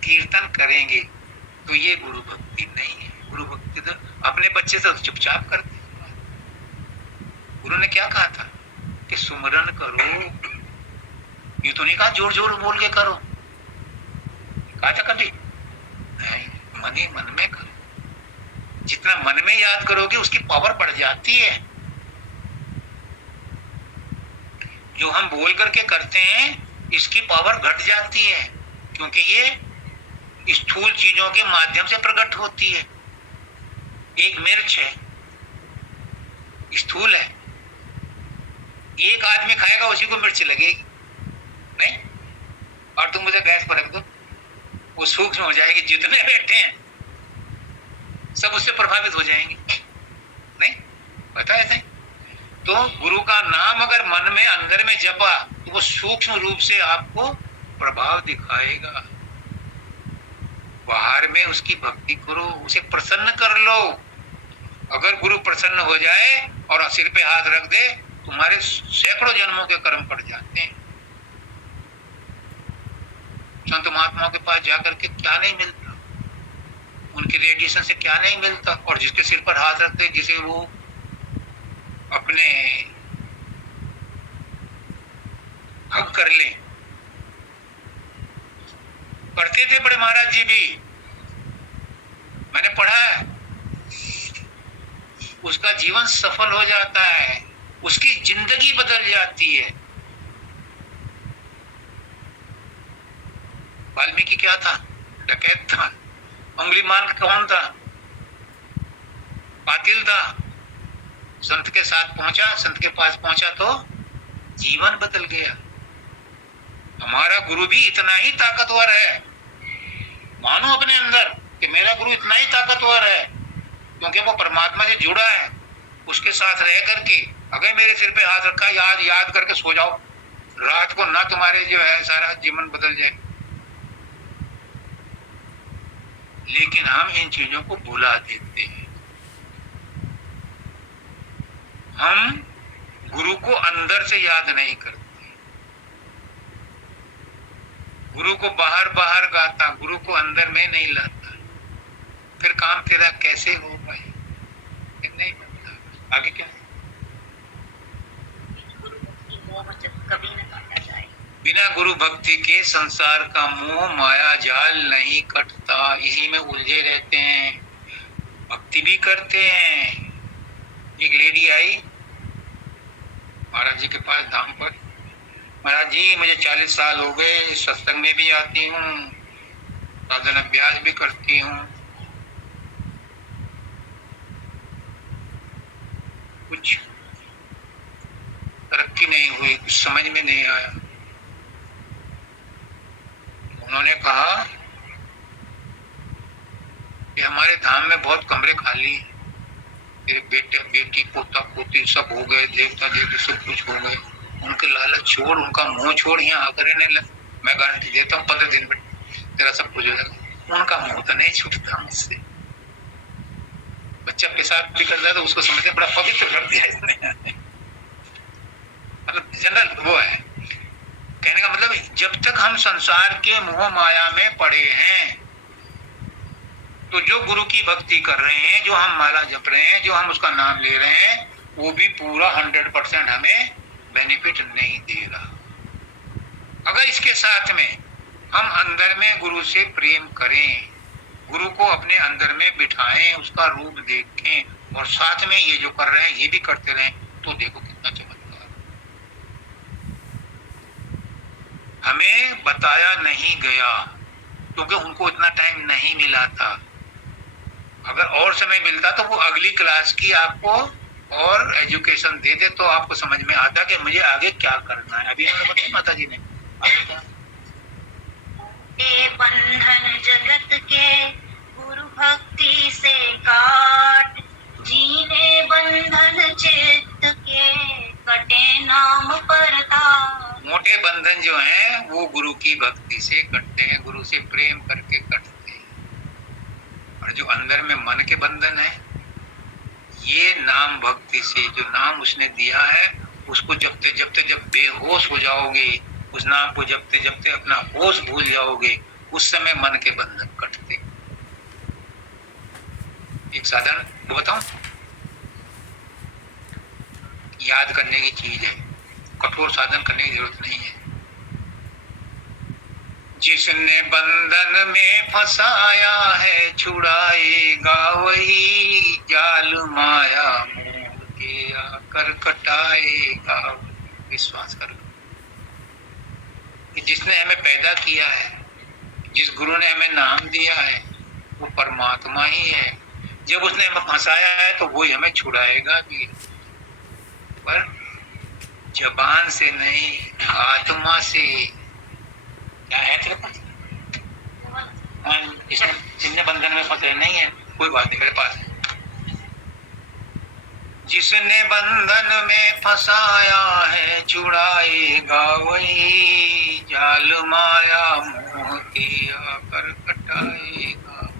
कीर्तन करेंगे, तो ये गुरु भक्ति नहीं है। गुरु भक्ति तो अपने बच्चे से चुपचाप करते। गुरु ने क्या कहा था कि सुमरन करो, ये तो नहीं कहा जोर जोर बोल के करो, कहा था कभी नहीं, मन ही मन में करो। जितना मन में याद करोगे उसकी पावर बढ़ जाती है। जो हम बोल करके करते हैं इसकी पावर घट जाती है, क्योंकि ये स्थूल चीजों के माध्यम से प्रकट होती है। एक मिर्च है, स्थूल है, एक आदमी खाएगा उसी को मिर्च लगेगी नहीं, और तुम मुझे गैस पर रख दो, वो सूक्ष्म हो जाएगी। जितने बैठे हैं सब उससे प्रभावित हो जाएंगे, नहीं पता है? तो गुरु का नाम अगर मन में अंदर में जपा तो वो सूक्ष्म रूप से आपको प्रभाव दिखाएगा। बाहर में उसकी भक्ति करो, उसे प्रसन्न कर लो। अगर गुरु प्रसन्न हो जाए और सिर पे हाथ रख दे, तुम्हारे सैकड़ों जन्मों के कर्म पड़ जाते हैं। संत महात्माओं के पास जाकर के क्या नहीं मिलता, उनके रेडिएशन से क्या नहीं मिलता। और जिसके सिर पर हाथ रखते, जिसे वो अपने हक कर ले, करते थे बड़े महाराज जी भी, मैंने पढ़ा है, उसका जीवन सफल हो जाता है, उसकी जिंदगी बदल जाती है। वाल्मीकि क्या था, डकैत था। अंगुलीमाल कौन था, कातिल था। संत के साथ पहुंचा, संत के पास पहुंचा तो जीवन बदल गया। हमारा गुरु भी इतना ही ताकतवर है। मानो अपने अंदर कि मेरा गुरु इतना ही ताकतवर है, क्योंकि वो परमात्मा से जुड़ा है। उसके साथ रह करके अगर मेरे सिर पे हाथ रखा, याद करके सो जाओ, रात को ना तुम्हारे जो है सारा जीवन बदल जाए। लेकिन हम इन चीजों को भुला देते हैं। हम गुरु को अंदर से याद नहीं करते, गुरु को बाहर बाहर गाता, गुरु को अंदर में नहीं लाता। फिर काम तेरा कैसे हो भाई, नहीं बनता। आगे क्या है, गुरु की मोह जब कभी न काटा जाए। बिना गुरु भक्ति के संसार का मोह माया जाल नहीं कटता, इसी में उलझे रहते हैं, भक्ति भी करते हैं। एक लेडी आई महाराज जी के पास धाम पर, महाराज जी मुझे 40 साल हो गए, सत्संग में भी आती हूँ, साधन अभ्यास भी करती हूँ, कुछ तरक्की नहीं हुई, कुछ समझ में नहीं आया। उन्होंने कहा कि हमारे धाम में बहुत कमरे खाली हैं, तेरे बेटे बेटी पोता पोती सब हो गए, देवता देवती सब कुछ हो गए, उनके लालच छोड़, उनका मोह छोड़, यहाँ आकर रहने लग। मैं गारंटी देता हूँ 15 दिन में तेरा सब कुछ हो जाएगा। उनका मोह तो नहीं छूटता मुझसे। बच्चा पेशाब भी करता है तो उसको समझते बड़ा पवित्र कर दिया इसने। मतलब जनरल वो है कहने का मतलब, जब तक हम संसार के मोह माया में पड़े हैं, तो जो गुरु की भक्ति कर रहे हैं, जो हम माला जप रहे हैं, जो हम उसका नाम ले रहे हैं, वो भी पूरा 100% हमें बेनिफिट नहीं दे रहा। अगर इसके साथ में हम अंदर में गुरु से प्रेम करें, गुरु को अपने अंदर में बिठाएं, उसका रूप देखें, और साथ में ये जो कर रहे हैं ये भी करते रहें, तो देखो कितना चमत्कार। हमें बताया नहीं गया क्योंकि उनको इतना टाइम नहीं मिला था। अगर और समय मिलता तो वो अगली क्लास की आपको और एजुकेशन दे दे, तो आपको समझ में आता कि मुझे आगे क्या करना है। अभी इन्होंने बताया माता जी ने बंधन जगत के गुरु भक्ति से काट, जीने बंधन चित्त के कटे नाम परताप। मोटे बंधन जो हैं वो गुरु की भक्ति से कटते हैं, गुरु से प्रेम करके कटते हैं। और जो अंदर में मन के बंधन है, ये नाम भक्ति से, जो नाम उसने दिया है उसको जपते जपते जब बेहोश हो जाओगे, उस नाम को जपते जपते अपना होश भूल जाओगे, उस समय मन के बंधन कटते। एक साधारण वो बताऊं, याद करने की चीज है, कठोर साधन करने की जरूरत नहीं है। जिसने बंधन में फंसाया है छुड़ाएगा वही, जाल माया मोह के आकर कटाएगा। विश्वास करो कि जिसने हमें पैदा किया है, जिस गुरु ने हमें नाम दिया है, वो परमात्मा ही है। जब उसने हमें फंसाया है तो वही हमें छुड़ाएगा भी, पर जबान से नहीं, आत्मा से। क्या है तेरे पास? जिसने बंधन में फंसे नहीं है, कोई बात नहीं, मेरे पास है। जिसने बंधन में फंसाया है छुड़ाएगा वही, जाल माया मोह के आकर कटाएगा।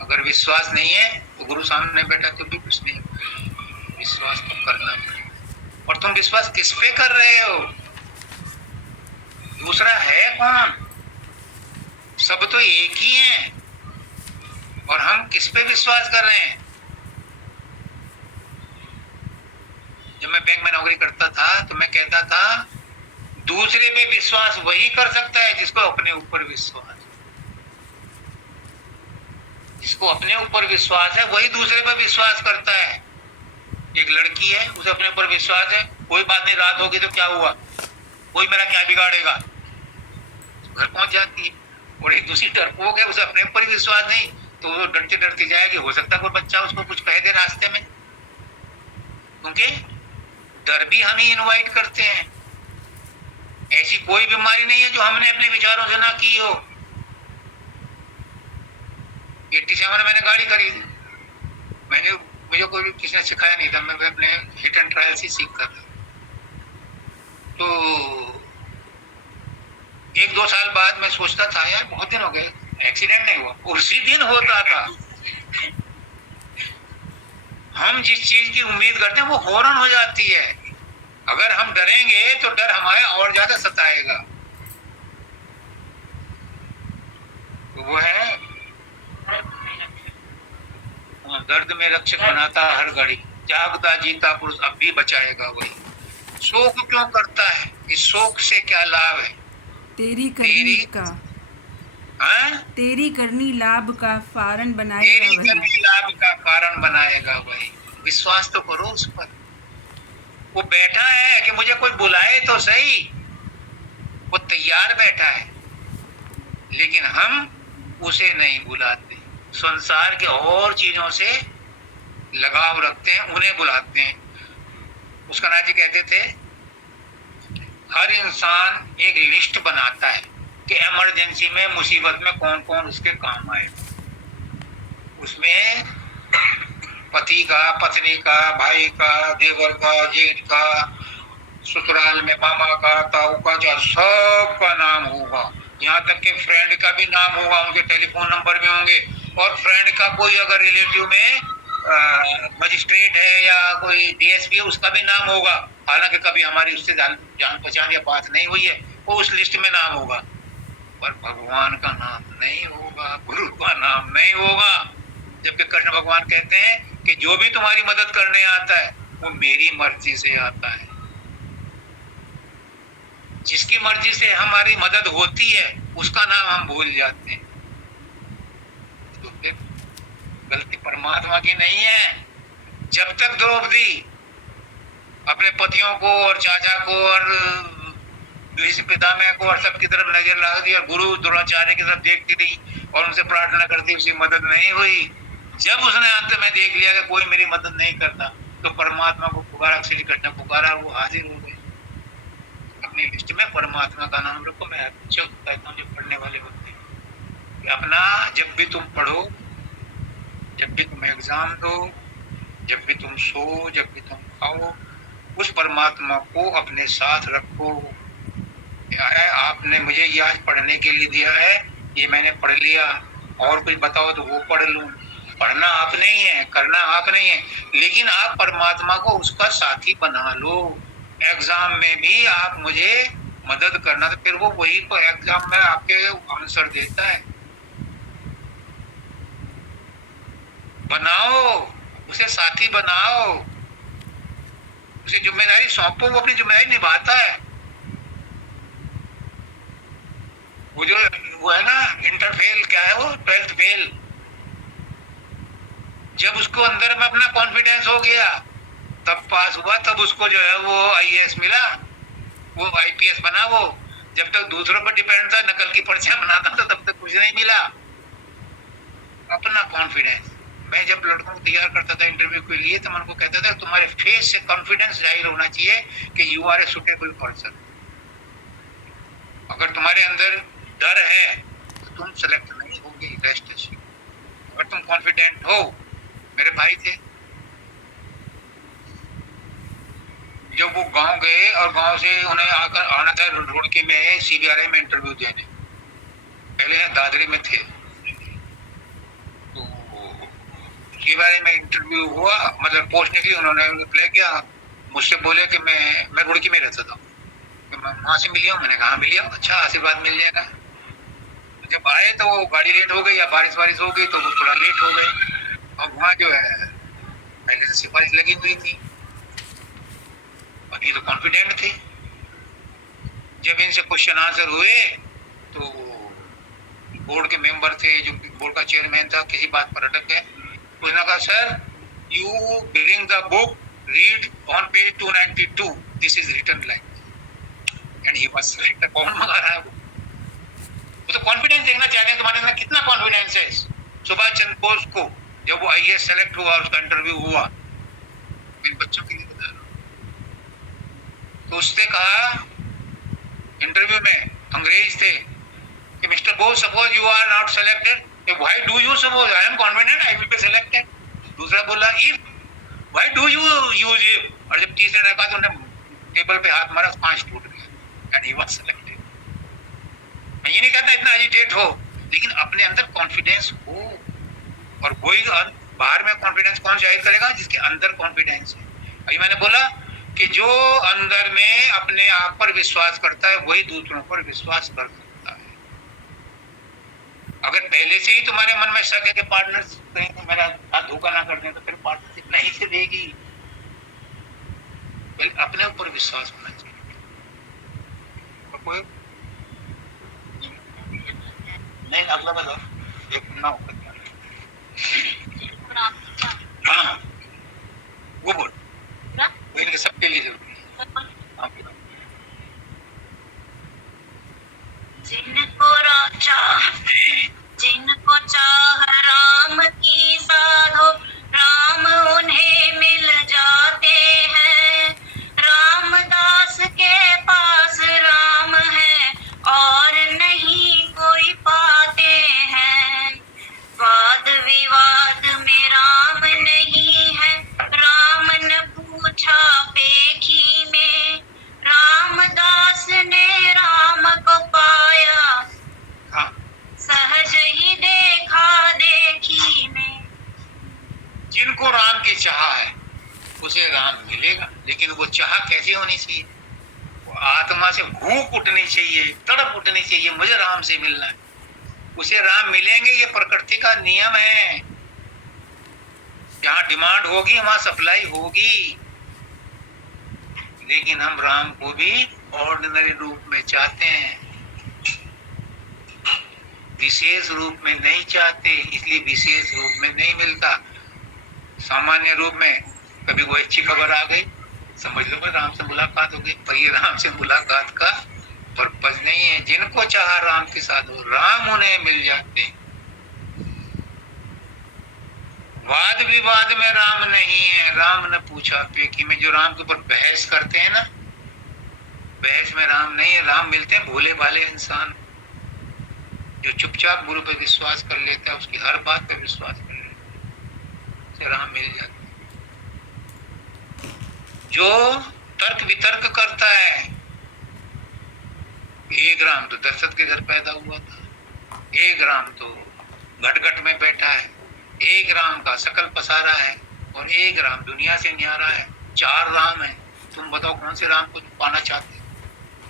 अगर विश्वास नहीं है तो गुरु सामने बैठा तो भी कुछ नहीं, विश्वास तो करना पड़ेगा। और तुम विश्वास किस पे कर रहे हो? दूसरा है कौन? सब तो एक ही है, और हम किस पे विश्वास कर रहे हैं? जब मैं बैंक में नौकरी करता था तो मैं कहता था दूसरे पे विश्वास वही कर सकता है जिसको अपने ऊपर विश्वास है। जिसको अपने ऊपर विश्वास है वही दूसरे पर विश्वास करता है। एक लड़की है, उसे अपने ऊपर विश्वास है, कोई बात नहीं, रात होगी तो क्या हुआ, कोई मेरा क्या बिगाड़ेगा, घर पहुंच जाती है। और एक दूसरी डरपोक है, उसे अपने ऊपर ही विश्वास नहीं, तो वो डरते डरते जाएगी, हो सकता है कोई बच्चा उसको कुछ कह दे रास्ते में, क्योंकि डर भी हम ही इनवाइट करते हैं। ऐसी कोई बीमारी नहीं है जो हमने अपने विचारों से ना की हो। 87 में मैंने गाड़ी खरीदी, मुझे कोई किसी ने सिखाया नहीं था, मैं अपने हिट एंड ट्रायल से सीख कर। तो 1-2 साल बाद मैं सोचता था यार बहुत दिन हो गए एक्सीडेंट नहीं हुआ, उसी दिन होता था। हम जिस चीज की उम्मीद करते हैं वो फौरन हो जाती है। अगर हम डरेंगे तो डर हमारे और ज्यादा सताएगा। तो वो है दर्द में रक्षक बनाता हर घड़ी, जागता जीता पुरुष अब भी बचाएगा वही। शोक क्यों करता है? इस शोक से क्या लाभ है? तेरी करनी तेरी का हाँ, तेरी करनी लाभ का कारण बनाएगा तेरी वही। कमी लाभ का कारण बनाएगा वही। विश्वास तो करो उस पर। वो बैठा है कि मुझे कोई बुलाए तो सही, वो तैयार बैठा है, लेकिन हम उसे नहीं बुलाते। संसार के और चीजों से लगाव रखते हैं, उन्हें बुलाते हैं। उसका नाथ जी कहते थे, हर इंसान एक लिस्ट बनाता है कि इमरजेंसी में, मुसीबत में कौन कौन उसके काम आए। उसमें पति का, पत्नी का, भाई का, देवर का, जेठ का, ससुराल में मामा का, ताऊ का, सबका नाम होगा। यहाँ तक के फ्रेंड का भी नाम होगा, उनके टेलीफोन नंबर भी होंगे। और फ्रेंड का कोई अगर रिलेटिव में मजिस्ट्रेट है या कोई डीएसपी है, उसका भी नाम होगा। हालांकि कभी हमारी उससे जान पहचान या बात नहीं हुई है, वो उस लिस्ट में नाम होगा, पर भगवान का नाम नहीं होगा, गुरु का नाम नहीं होगा। जबकि कृष्ण भगवान कहते हैं कि जो भी तुम्हारी मदद करने आता है वो मेरी मर्जी से आता है। जिसकी मर्जी से हमारी मदद होती है उसका नाम हम भूल जाते हैं। तो फिर गलती परमात्मा की नहीं है। जब तक द्रौपदी अपने पतियों को और चाचा को और पितामह को और सबकी तरफ नजर लगा दी और गुरु द्रोणाचार्य की तरफ देखती रही और उनसे प्रार्थना करती, उसकी मदद नहीं हुई। जब उसने अंत में देख लिया कि कोई मेरी मदद नहीं करता, तो परमात्मा को पुकारा, श्री कृष्ण पुकारा, वो हाजिर हो गए। अपनी लिस्ट में परमात्मा का नाम रखो। मैं अच्छा कहता हूँ जो पढ़ने वाले होते हैं कि अपना जब भी तुम पढ़ो, जब भी तुम एग्जाम दो, जब भी तुम सो, जब भी तुम खाओ, उस परमात्मा को अपने साथ रखो। है आपने मुझे ये आज पढ़ने के लिए दिया है, ये मैंने पढ़ लिया, और कुछ बताओ तो वो पढ़ लूं। पढ़ना आपने ही है, करना आप नहीं है, लेकिन आप परमात्मा को उसका साथी बना लो। एग्जाम में भी आप मुझे मदद करना, तो फिर वो वही तो एग्जाम में आपके आंसर देता है। बनाओ, उसे साथी बनाओ, उसे जिम्मेदारी सौंपो, वो अपनी जिम्मेदारी निभाता है। वो जो वो है ना इंटर फेल, क्या है वो, 12th फेल, जब उसको अंदर में अपना कॉन्फिडेंस हो गया तब पास हुआ, तब उसको जो है वो आईएएस मिला, वो आईपीएस बना। वो जब तक दूसरों पर डिपेंड था, नकल की पर्चियां बनाता था, तब तक कुछ नहीं मिला। अपना कॉन्फिडेंस। मैं जब लड़कों को तैयार करता था इंटरव्यू के लिए, तो मैं उनको कहता था तुम्हारे फेस से कॉन्फिडेंस जाहिर होना चाहिए कि you are a suitable person. अगर तुम्हारे अंदर डर है तो तुम सेलेक्ट नहीं होगे, रेस्ट अश्योर्ड। अगर तुम कॉन्फिडेंट हो, मेरे भाई थे, जब वो गांव गए और गांव से उन्हें आकर आना था रुड़की में सीबीआरआई में इंटरव्यू देने, पहले दादरी में थे, तो सीबीआरआई में इंटरव्यू हुआ, मतलब पोस्ट निकली, उन्होंने अप्लाई किया, मुझसे बोले कि मैं रुड़की में रहता था, वहां से मिलिया। मैंने कहा मिलिया, अच्छा आशीर्वाद मिल जाएगा। जब आए तो वो गाड़ी लेट हो गई या बारिश हो गई, तो वो थोड़ा लेट हो गए। और वहाँ जो है पहले से सिफारिश लगी हुई थी, और ये तो कॉन्फिडेंट थे। जब इनसे क्वेश्चन आंसर हुए तो बोर्ड के मेंबर थे, जो बोर्ड का चेयरमैन था, किसी बात पर अटक गए। उसने कहा sir you bring the book, read on page 292, this is written like and he was selected. कौन मंगा रहा है वो तो कॉन्फिडेंस देखना चाहते हैं तुम्हारे अंदर कितना कॉन्फिडेंस है। सुभाष चंद्र बोस को जब वो आईएएस सेलेक्ट हुआ, उसका इंटरव्यू हुआ, इन बच्चों के लिए बता रहा हूं, तो उसने कहा इंटरव्यू में, अंग्रेज थे, कि mister Bose suppose you are not selected, why do you suppose, I am confident I will be selected. दूसरा बोला if, why do you use if, और जब तीसरे ने कहा तो उन्हें टेबल पे हाथ मारा, 5 टूट गया एंड ही वाज सेलेक्टेड। मैं ये नहीं कहता इतना एजिटेट हो, लेकिन अपने अंदर कॉन्फिडेंस हो। और वही बाहर में कॉन्फिडेंस कौन जाहिर करेगा, जिसके अंदर कॉन्फिडेंस है। अभी मैंने बोला कि जो अंदर में अपने आप पर विश्वास करता है वही दूसरों पर विश्वास कर सकता है। अगर पहले से ही तुम्हारे मन में शक है कि पार्टनर्स कहीं मेरा हाथ धोखा ना कर दें, तो फिर पार्टनरशिप नहीं से देगी। अपने ऊपर विश्वास होना चाहिए। कोई नहीं, अगला बताओ, एक ना हो सकता। जिनको राम की चाह हाँ, वो बोल, पूरा वो इनके सबके लिए जरूरी है। हाँ, बोलो। जिनको चाह राम की साधो, राम उन्हें मिल जाते हैं। रामदास के पास राम है और नहीं कोई पाते हैं। वाद विवाद में राम नहीं है, राम न पूछा पेखी में। रामदास ने राम को पाया, हाँ, सहज ही देखा देखी में। जिनको राम की चाह है उसे राम मिलेगा, लेकिन वो चाह कैसी होनी चाहिए? वो आत्मा से भूख उठनी चाहिए, तड़प उठनी चाहिए, मुझे राम से मिलना है। उसे राम मिलेंगे, ये प्रकृति का नियम है। जहाँ डिमांड होगी वहां सप्लाई होगी। लेकिन हम राम को भी ऑर्डिनरी रूप में चाहते हैं, विशेष रूप में नहीं चाहते, इसलिए विशेष रूप में नहीं मिलता। सामान्य रूप में कभी कोई अच्छी खबर आ गई, समझ लो राम से मुलाकात हो गई, पर ये राम से मुलाकात का पर्पज नहीं है। जिनको चाह राम के साथ हो, राम उन्हें मिल जाते हैं। वाद विवाद में राम नहीं है, राम ने पूछा पेकी में। जो राम के ऊपर बहस करते हैं ना, बहस में राम नहीं है। राम मिलते हैं भोले भाले इंसान, जो चुपचाप गुरु पे विश्वास कर लेता है, उसकी हर बात पे विश्वास कर लेता है, उसे राम मिल जाता है। जो तर्क वितर्क करता है, एक राम तो दशरथ के घर पैदा हुआ था, एक राम तो घट में बैठा है, एक राम का सकल पसारा है, और एक राम दुनिया से न्यारा है। चार राम है। तुम बताओ कौन से राम को पाना चाहते हो?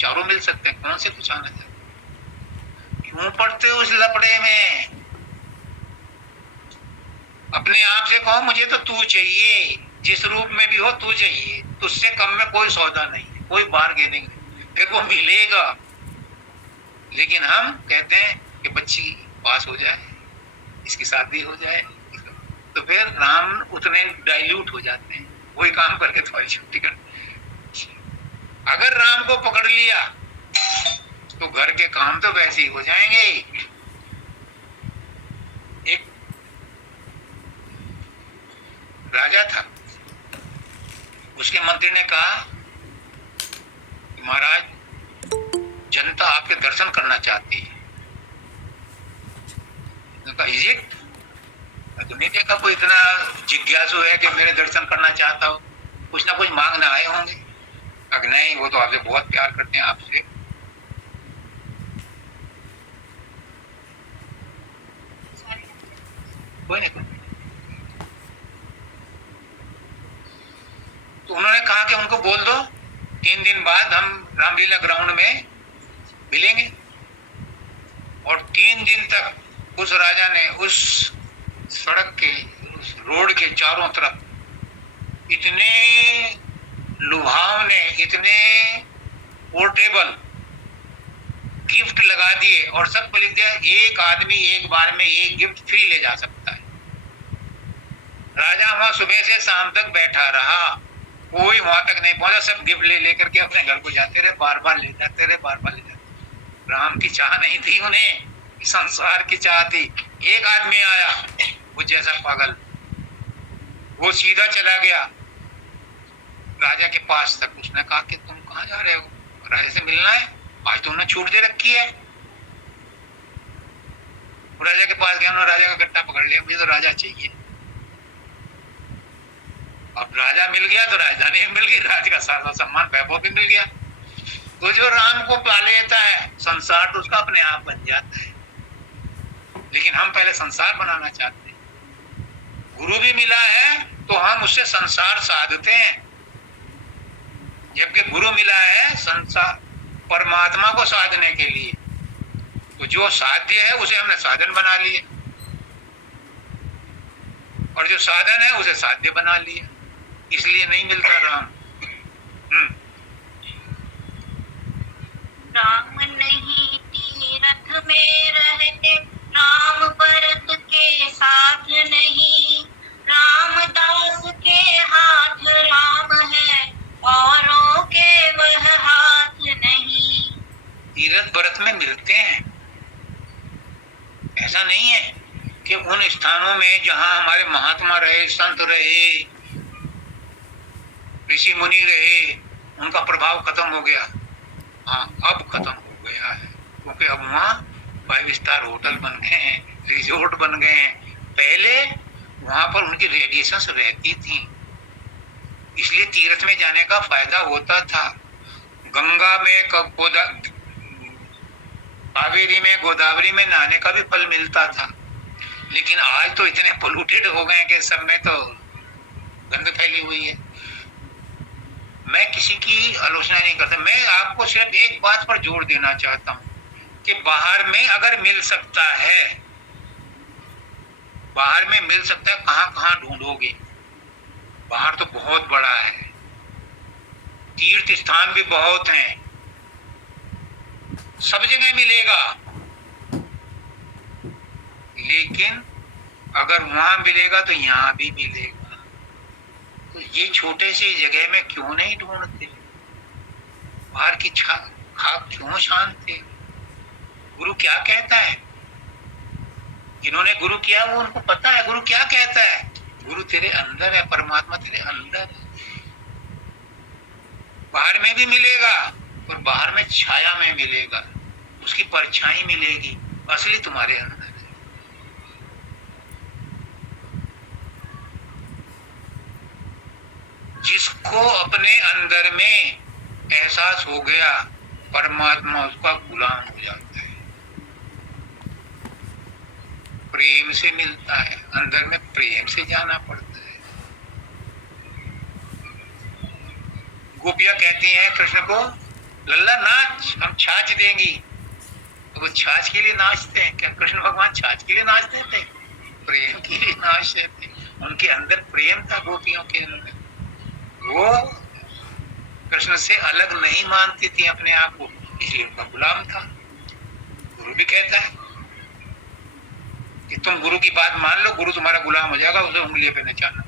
चारों मिल सकते हैं, कौन से कुछ आना चाहते? क्यों पड़ते हो उस लपड़े में? अपने आप से कहो मुझे तो तू चाहिए, जिस रूप में भी हो तू चाहिए, तुझसे कम में कोई सौदा नहीं, कोई बार्गेनिंग नहीं, फिर वो मिलेगा। लेकिन हम कहते हैं कि बच्ची पास हो जाए, इसकी शादी हो जाए, तो फिर राम उतने डाइल्यूट हो जाते हैं। वही काम करके थोड़ी छुट्टी कर। अगर राम को पकड़ लिया तो घर के काम तो वैसे ही हो जाएंगे। एक राजा था, उसके मंत्री ने कहा, महाराज जनता आपके दर्शन करना चाहती है। Is it? तो नहीं देखा कोई इतना जिज्ञासु है कि मेरे दर्शन करना चाहता हो, कुछ ना कुछ मांगने आए होंगे। अगर नहीं, वो तो आपसे बहुत प्यार करते हैं, आपसे। कोई नहीं। तो उन्होंने कहा कि उनको बोल दो 3 दिन बाद हम रामलीला ग्राउंड में मिलेंगे। और 3 दिन तक उस राजा ने उस सड़क के, उस रोड के चारों तरफ इतने लुभावने, इतने पोर्टेबल गिफ्ट लगा दिए, और सब को लिख दिया एक आदमी एक बार में एक गिफ्ट फ्री ले जा सकता है। राजा वहां सुबह से शाम तक बैठा रहा, कोई वहां तक नहीं पहुंचा। सब गिफ्ट ले लेकर के अपने घर को जाते रहे, बार बार ले जाते रहे, बार बार ले जाते। राम की चाह नहीं थी उन्हें, संसार की चाह थी। एक आदमी आया, वो जैसा पागल, वो सीधा चला गया राजा के पास तक। उसने कहा कि तुम कहाँ जा रहे हो? राजा से मिलना है, आज तुमने छूट दे रखी है। राजा के पास गया, उन्होंने राजा का गट्टा पकड़ लिया, मुझे तो राजा चाहिए। अब राजा मिल गया तो राजधानी भी मिल गई, राज का सारा सम्मान वैभव भी मिल गया। तो जो राम को पा लेता है, संसार तो उसका अपने आप बन जाता है। लेकिन हम पहले संसार बनाना चाहते हैं। गुरु भी मिला है तो हम उससे संसार साधते हैं, जबकि गुरु मिला है संसार परमात्मा को साधने के लिए। तो जो साध्य है उसे हमने साधन बना लिया, और जो साधन है उसे साध्य बना लिया, इसलिए नहीं मिलता राम। राम नहीं तीरथ में रहते, राम भरत के साथ नहीं, रामदास के हाथ राम है, औरों के वह हाथ नहीं। तीरथ भरत में मिलते हैं, ऐसा नहीं है कि उन स्थानों में जहां हमारे महात्मा रहे, संत रहे, ऋषि मुनि रहे, उनका प्रभाव खत्म हो गया। हाँ, अब खत्म हो गया है, क्योंकि अब वहाँ 5 स्टार होटल बन गए हैं, रिजोर्ट बन गए हैं। पहले वहां पर उनकी रेडिएशंस रहती थी, इसलिए तीर्थ में जाने का फायदा होता था। गंगा में कावेरी में, गोदावरी में नहाने का भी फल मिलता था। लेकिन आज तो इतने पोल्यूटेड हो गए कि सब में तो गंद फैली हुई है। मैं किसी की आलोचना नहीं करता, मैं आपको सिर्फ एक बात पर जोर देना चाहता हूं कि बाहर में अगर मिल सकता है, बाहर में मिल सकता है, कहां कहां ढूंढोगे? बाहर तो बहुत बड़ा है, तीर्थ स्थान भी बहुत हैं, सब जगह मिलेगा। लेकिन अगर वहां मिलेगा तो यहां भी मिलेगा। तो ये छोटे से जगह में क्यों नहीं ढूंढते? बाहर की खाक क्यों छानते? गुरु क्या कहता है? जिन्होंने गुरु किया वो उनको पता है गुरु क्या कहता है। गुरु तेरे अंदर है, परमात्मा तेरे अंदर है। बाहर में भी मिलेगा और बाहर में छाया में मिलेगा, उसकी परछाई मिलेगी, असली तुम्हारे अंदर है। जिसको अपने अंदर में एहसास हो गया, परमात्मा उसका गुलाम हो जाता है। प्रेम से मिलता है, अंदर में प्रेम से जाना पड़ता है। गोपियां कहती हैं कृष्ण को, लल्ला नाच, हम छाछ देंगी। तो वो छाछ के लिए नाचते हैं क्या? कृष्ण भगवान छाछ के लिए नाचते थे? प्रेम के लिए नाचते थे। उनके अंदर प्रेम था, गोपियों के अंदर। वो कृष्ण से अलग नहीं मानती थी अपने आप को, इसलिए उनका गुलाम था। गुरु भी कहता है कि तुम गुरु की बात मान लो, गुरु तुम्हारा गुलाम हो जाएगा, उसे उंगली पे नचाना,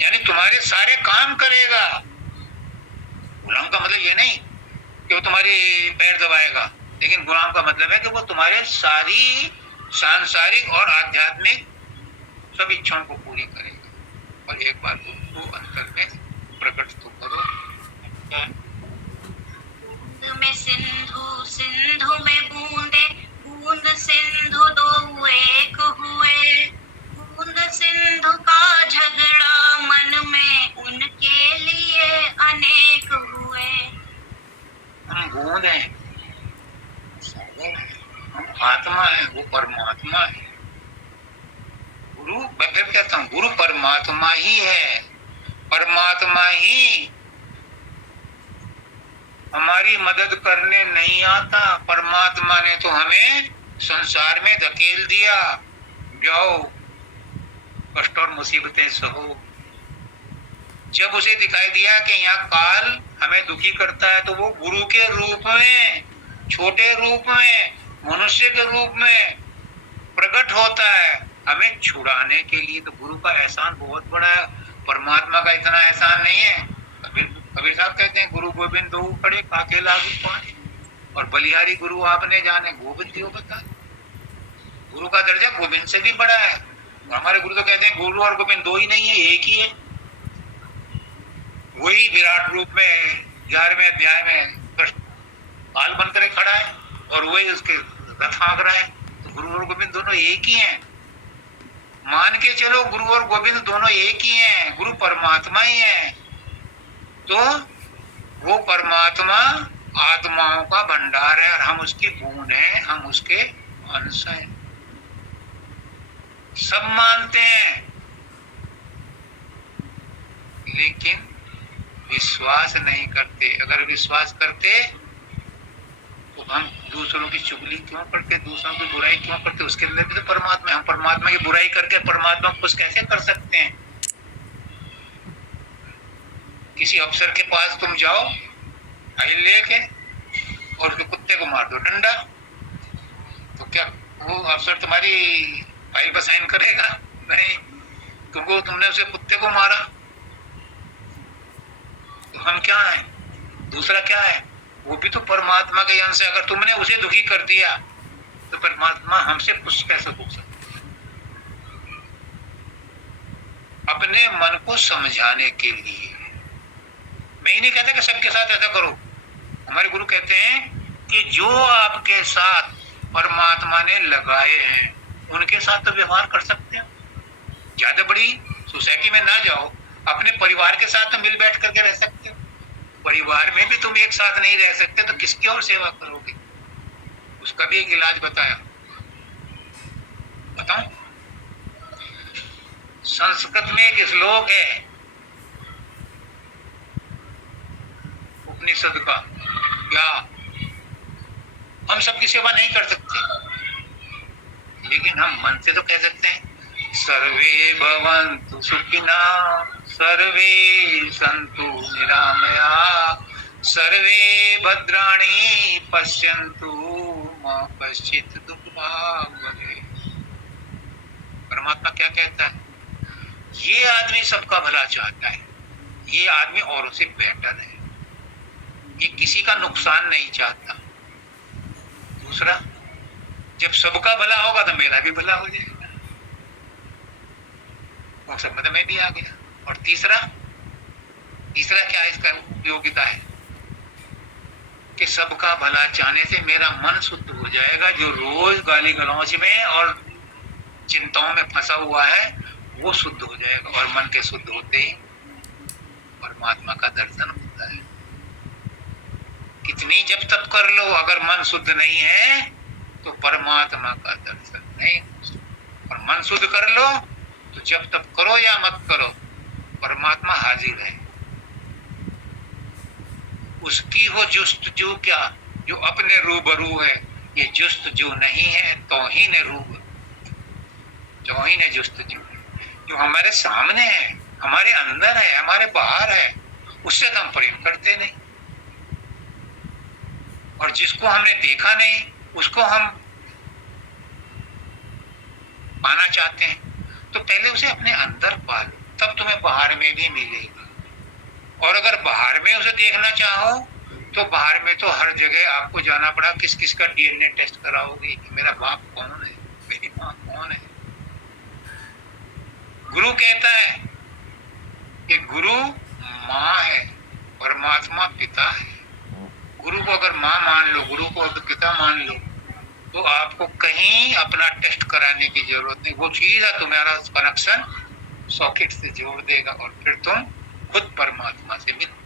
यानी तुम्हारे सारे काम करेगा। गुलाम का मतलब ये नहीं कि वो तुम्हारे पैर दबाएगा, लेकिन गुलाम का मतलब है कि वो तुम्हारे सारी सांसारिक और आध्यात्मिक सब इच्छाओं को पूरी करेगा। और एक बार वो अंतर में प्रकट तो करो। बूंद में सिंधु, सिंधु में बूंदे, बूंद सिंधु दो एक हुए, बूंद सिंधु का झगड़ा मन में उनके लिए अनेक हुए। हम बूंद हैं, हम आत्मा है, वो परमात्मा है। गुरु, मैं फिर कहता हूँ, गुरु परमात्मा ही है। परमात्मा ही हमारी मदद करने नहीं आता। परमात्मा ने तो हमें संसार में धकेल दिया, जाओ कष्ट और मुसीबतें सहो। जब उसे दिखाई दिया कि यहाँ काल हमें दुखी करता है, तो वो गुरु के रूप में, छोटे रूप में, मनुष्य के रूप में प्रकट होता है हमें छुड़ाने के लिए। तो गुरु का एहसान बहुत बड़ा है, परमात्मा का इतना एहसान नहीं है। कबीर साहब कहते हैं, गुरु गोविंद दो पड़े काके लागू पाए, और बलिहारी गुरु आपने जाने गोविंद दियो बता। गुरु का दर्जा गोविंद से भी बड़ा है। हमारे गुरु तो कहते हैं गुरु और गोविंद दो ही नहीं है, एक ही है। वही विराट रूप में 11वें अध्याय में काल बनकर खड़ा है और वही उसके रथ हाँक रहा है। तो गुरु और गोविंद दोनों एक ही हैं। मान के चलो, गुरु और गोविंद दोनों एक ही हैं, गुरु परमात्मा ही है। तो वो परमात्मा आत्माओं का भंडार है और हम उसकी बूंद हैं, हम उसके अंश हैं। सब मानते हैं, लेकिन विश्वास नहीं करते। अगर विश्वास करते तो हम दूसरों की चुगली क्यों करते, दूसरों की बुराई क्यों करते? उसके अंदर भी तो परमात्मा है। हम परमात्मा की बुराई करके परमात्मा को खुश कैसे कर सकते हैं? किसी अफसर के पास तुम जाओ फाइल लेके, और उसके कुत्ते को मार दो डंडा, तो क्या वो अफसर तुम्हारी फाइल पर साइन करेगा? नहीं, क्योंकि तुमने उसे कुत्ते को मारा। तो हम क्या है, दूसरा क्या है, वो भी तो परमात्मा के अंश है। अगर तुमने उसे दुखी कर दिया तो परमात्मा हमसे कुछ कैसे पूछ सकते? अपने मन को समझाने के लिए। मैं ही नहीं कहता कि सबके साथ ऐसा करो। हमारे गुरु कहते हैं कि जो आपके साथ परमात्मा ने लगाए हैं उनके साथ तो व्यवहार कर सकते हो। ज्यादा बड़ी सोसाइटी में ना जाओ, अपने परिवार के साथ तो मिल बैठ करके रह सकते हो। परिवार में भी तुम एक साथ नहीं रह सकते तो किसकी और सेवा करोगे? उसका भी एक इलाज बताया, बताऊं? संस्कृत में एक श्लोक है उपनिषद का, क्या हम सबकी सेवा नहीं कर सकते, लेकिन हम मन से तो कह सकते हैं सर्वे भवन्तु सुखिनः सर्वे सन्तु निरामया सर्वे भद्राणि पश्यन्तु मा कश्चित् दुःखभाग् भवेत्। परमात्मा क्या कहता है? ये आदमी सबका भला चाहता है, ये आदमी औरों से बेहतर है, ये किसी का नुकसान नहीं चाहता। दूसरा, जब सबका भला होगा तो मेरा भी भला हो जाएगा, और समझ में भी आ गया। और तीसरा क्या इसका उपयोगिता है कि सबका भला चाहने से मेरा मन शुद्ध हो जाएगा। जो रोज गाली गलौज में और चिंताओं में फंसा हुआ है वो शुद्ध हो जाएगा, और मन के शुद्ध होते ही परमात्मा का दर्शन होता है। कितनी जब तक कर लो, अगर मन शुद्ध नहीं है तो परमात्मा का दर्शन नहीं। और मन शुद्ध कर लो तो जब तक करो या मत करो परमात्मा हाजिर है। उसकी हो जुस्तजू क्या, जो अपने रूबरू है। ये जुस्तजू नहीं है, तौहीन रूबरू, तौहीन जुस्तजू। जो हमारे सामने है, हमारे अंदर है, हमारे बाहर है, उससे तो हम प्रेम करते नहीं। और जिसको हमने देखा नहीं उसको हम पाना चाहते हैं, तो पहले उसे अपने अंदर पालो, तब तुम्हें बाहर में भी मिलेगा। और अगर बाहर में उसे देखना चाहो तो बाहर में तो हर जगह आपको जाना पड़ा, किस किस का डीएनए टेस्ट कराओगे कि मेरा बाप कौन है, मेरी माँ कौन है। गुरु कहता है कि गुरु माँ है, परमात्मा पिता है। गुरु को अगर माँ मान लो, गुरु को अगर पिता मान लो, तो आपको कहीं अपना टेस्ट कराने की जरूरत नहीं। वो सीधा तुम्हारा कनेक्शन सॉकेट से जोड़ देगा और फिर तुम खुद परमात्मा से मिलो।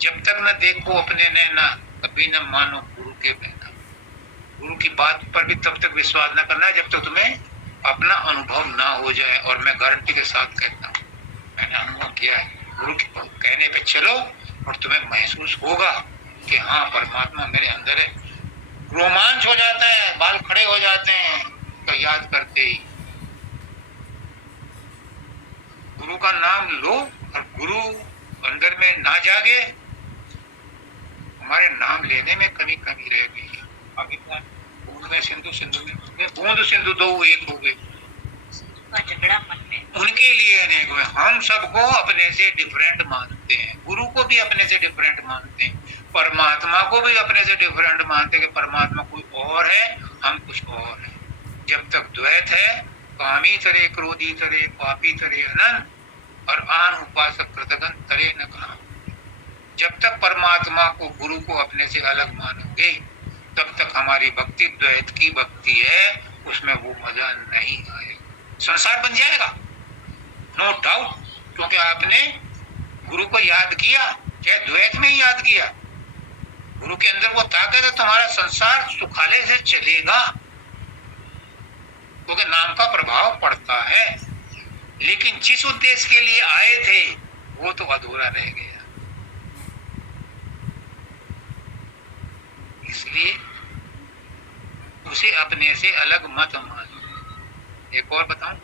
जब तक न देखो अपने नैना, कभी न मानो गुरु के बहना। गुरु की बात पर भी तब तक विश्वास न करना जब तक तुम्हें अपना अनुभव ना हो जाए। और मैं गारंटी के साथ कहता हूँ, मैंने अनुभव किया है, गुरु के कहने पे चलो और तुम्हें महसूस होगा कि हाँ परमात्मा मेरे अंदर है। रोमांच हो जाता है, बाल खड़े हो जाते हैं तो याद करते ही। गुरु का नाम लो और गुरु अंदर में ना जागे, हमारे नाम लेने में कमी रह गई। अभी बूंद में सिंधु, सिंधु में बूंद, सिंधु दो एक हो गए, झगड़ा मन में उनके लिए अनेक हुए। हम सबको अपने से डिफरेंट मानते हैं, गुरु को भी अपने से डिफरेंट मानते हैं, परमात्मा को भी अपने से डिफरेंट मानते हैं कि परमात्मा कोई और है, हम कुछ और है। जब तक द्वैत है, कामी तरे, क्रोधी तरे, पापी तरे अनंत, और आन उपासक कृतगन तरे न कहा। जब तक परमात्मा को, गुरु को अपने से अलग मानोगे तब तक हमारी भक्ति द्वैत की भक्ति है, उसमें वो मजा नहीं आएगा। संसार बन जाएगा, नो डाउट, क्योंकि आपने गुरु को याद किया, चाहे द्वैत में ही याद किया। गुरु के अंदर वो ताकत है, तुम्हारा संसार सुखाले से चलेगा, क्योंकि नाम का प्रभाव पड़ता है। लेकिन जिस उद्देश्य के लिए आए थे वो तो अधूरा रह गया। इसलिए उसे अपने से अलग मत मानो। एक और बताऊं,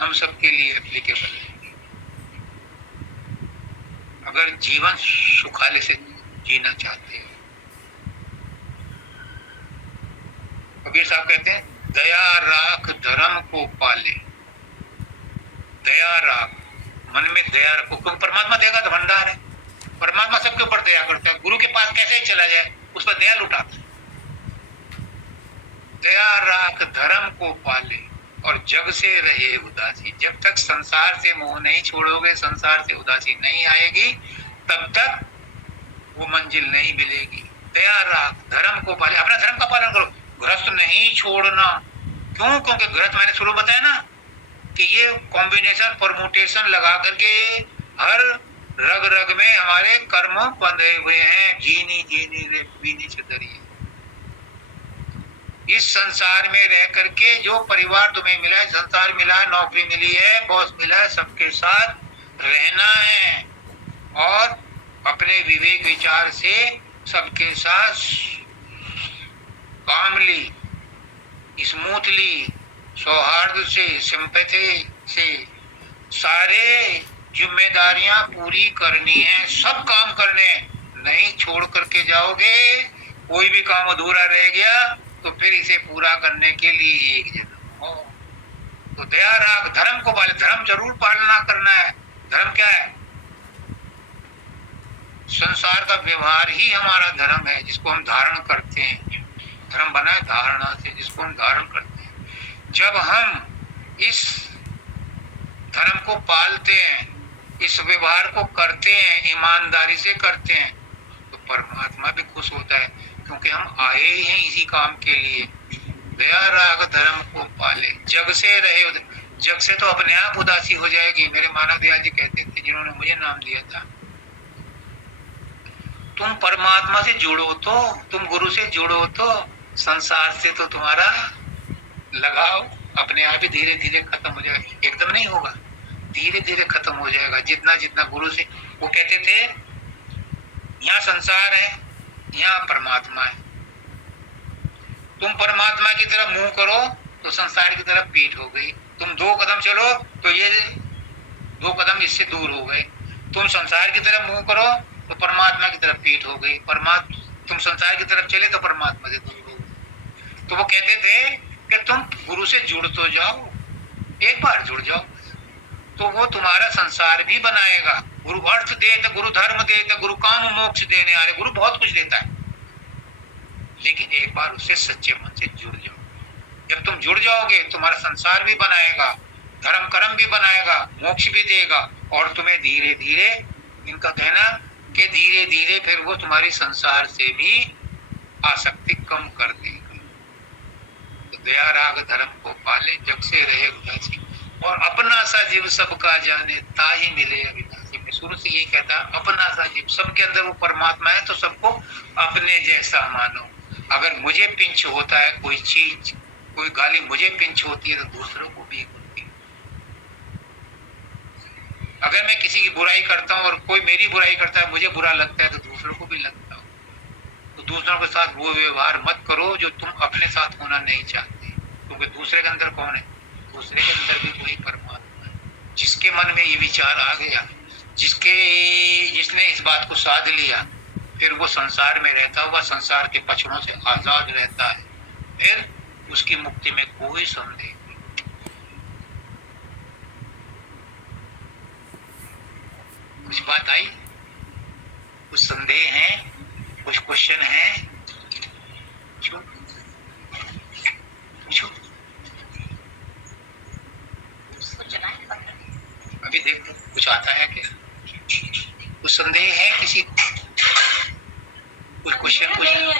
हम सबके लिए एप्लीकेबल है। अगर जीवन सुखाले से जीना चाहते हो। कबीर साहब कहते हैं, दया राख धर्म को पाले। दया राख, मन में दया रखो, क्योंकि परमात्मा दया का भंडार है। परमात्मा सबके ऊपर दया करता है। गुरु के पास कैसे ही चला जाए, उस पर दया लुटाता है। दया राख धर्म को पाले और जग से रहे उदासी। जब तक संसार से मोह नहीं छोड़ोगे, संसार से उदासी नहीं आएगी, तब तक वो मंजिल नहीं मिलेगी। दया राख धर्म को पाले, अपना धर्म का पालन करो, गृहस्थ नहीं छोड़ना। क्यों? क्योंकि गृहस्थ मैंने शुरू बताया ना कि ये कॉम्बिनेशन परमुटेशन लगा करके हर रग रग में हमारे कर्म बंधे हुए हैं। जीनी जीनी रे बीनी छतरी। इस संसार में रह करके जो परिवार तुम्हें मिला है, संसार मिला है, नौकरी मिली है, बॉस मिला है, सबके साथ रहना है और अपने विवेक विचार से सबके साथ कामली, स्मूथली, सौहार्द से, सिंपैथी से सारे जिम्मेदारियां पूरी करनी है। सब काम करने नहीं छोड़ करके जाओगे, कोई भी काम अधूरा रह गया तो फिर इसे पूरा करने के लिए एक जन्म हो। तो दया राख धर्म को पाले, धर्म जरूर पालना करना है। धर्म क्या है? संसार का व्यवहार ही हमारा धर्म है, जिसको हम धारण करते हैं। धर्म बना है धारणा से, जिसको हम धारण करते हैं। जब हम इस धर्म को पालते हैं, इस व्यवहार को करते हैं, ईमानदारी से करते हैं, तो परमात्मा भी खुश होता है, क्योंकि हम आए ही हैं इसी काम के लिए। दया राग धर्म को पाले, जग से रहे। जग से तो अपने आप उदासी हो जाएगी। मेरे मानव दयाल जी कहते थे, जिन्होंने मुझे नाम दिया था, तुम परमात्मा से जुड़ो तो, तुम गुरु से जुड़ो तो संसार से तो तुम्हारा लगाव अपने आप ही धीरे धीरे खत्म हो जाएगा। एकदम नहीं होगा, धीरे धीरे खत्म हो जाएगा। जितना जितना गुरु से, वो कहते थे यहाँ संसार है, यहाँ परमात्मा है। तुम परमात्मा की तरफ मुंह करो तो संसार की तरफ पीठ हो गई। तुम 2 कदम चलो तो ये 2 कदम इससे दूर हो गए। तुम संसार की तरफ मुंह करो तो परमात्मा की तरफ पीठ हो गई। तुम संसार की तरफ चले तो परमात्मा से दूर हो गए। तो वो कहते थे कि तुम गुरु से जुड़ तो जाओ, एक बार जुड़ जाओ तो वो तुम्हारा संसार भी बनाएगा। गुरु अर्थ दे तो गुरु धर्म दे तो गुरु काम मोक्ष देने आ रहे। गुरु बहुत कुछ देता है, लेकिन एक बार उससे सच्चे मन से जुड़ जाओ। जब तुम जुड़ जाओगे, तुम्हारा संसार भी बनाएगा, धर्म कर्म भी बनाएगा, मोक्ष भी देगा, और तुम्हें धीरे धीरे, इनका कहना कि धीरे धीरे फिर वो तुम्हारी संसार से भी आसक्ति कम कर देगा। तो दया राग धर्म को पाले, जग से रहे उदासी, और अपना सा जीव सबका जाने, ताही मिले अविनाशी। मैं शुरू से यही कहता, अपना सा जीव, सबके अंदर वो परमात्मा है, तो सबको अपने जैसा मानो। अगर मुझे पिंच होता है कोई चीज, कोई गाली मुझे पिंच होती है, तो दूसरों को भी होती है। अगर मैं किसी की बुराई करता हूँ और कोई मेरी बुराई करता है, मुझे बुरा लगता है, तो दूसरों को भी लगता हो। तो दूसरों के साथ वो व्यवहार मत करो जो तुम अपने साथ होना नहीं चाहते, क्योंकि दूसरे के अंदर कौन है? दूसरे के अंदर भी वही परमात्मा है। जिसके मन में ये विचार आ गया, जिसने इस बात को साध लिया, फिर वो संसार में रहता हुआ संसार के पछड़ों से आजाद रहता है। फिर उसकी मुक्ति में कोई संदेह नहीं। कुछ बात आई? कुछ संदेह है? कुछ क्वेश्चन है? पूछो पूछो। अभी देखो कुछ आता है क्या? कुछ संदेह है किसी को? कुछ क्वेश्चन पूछना?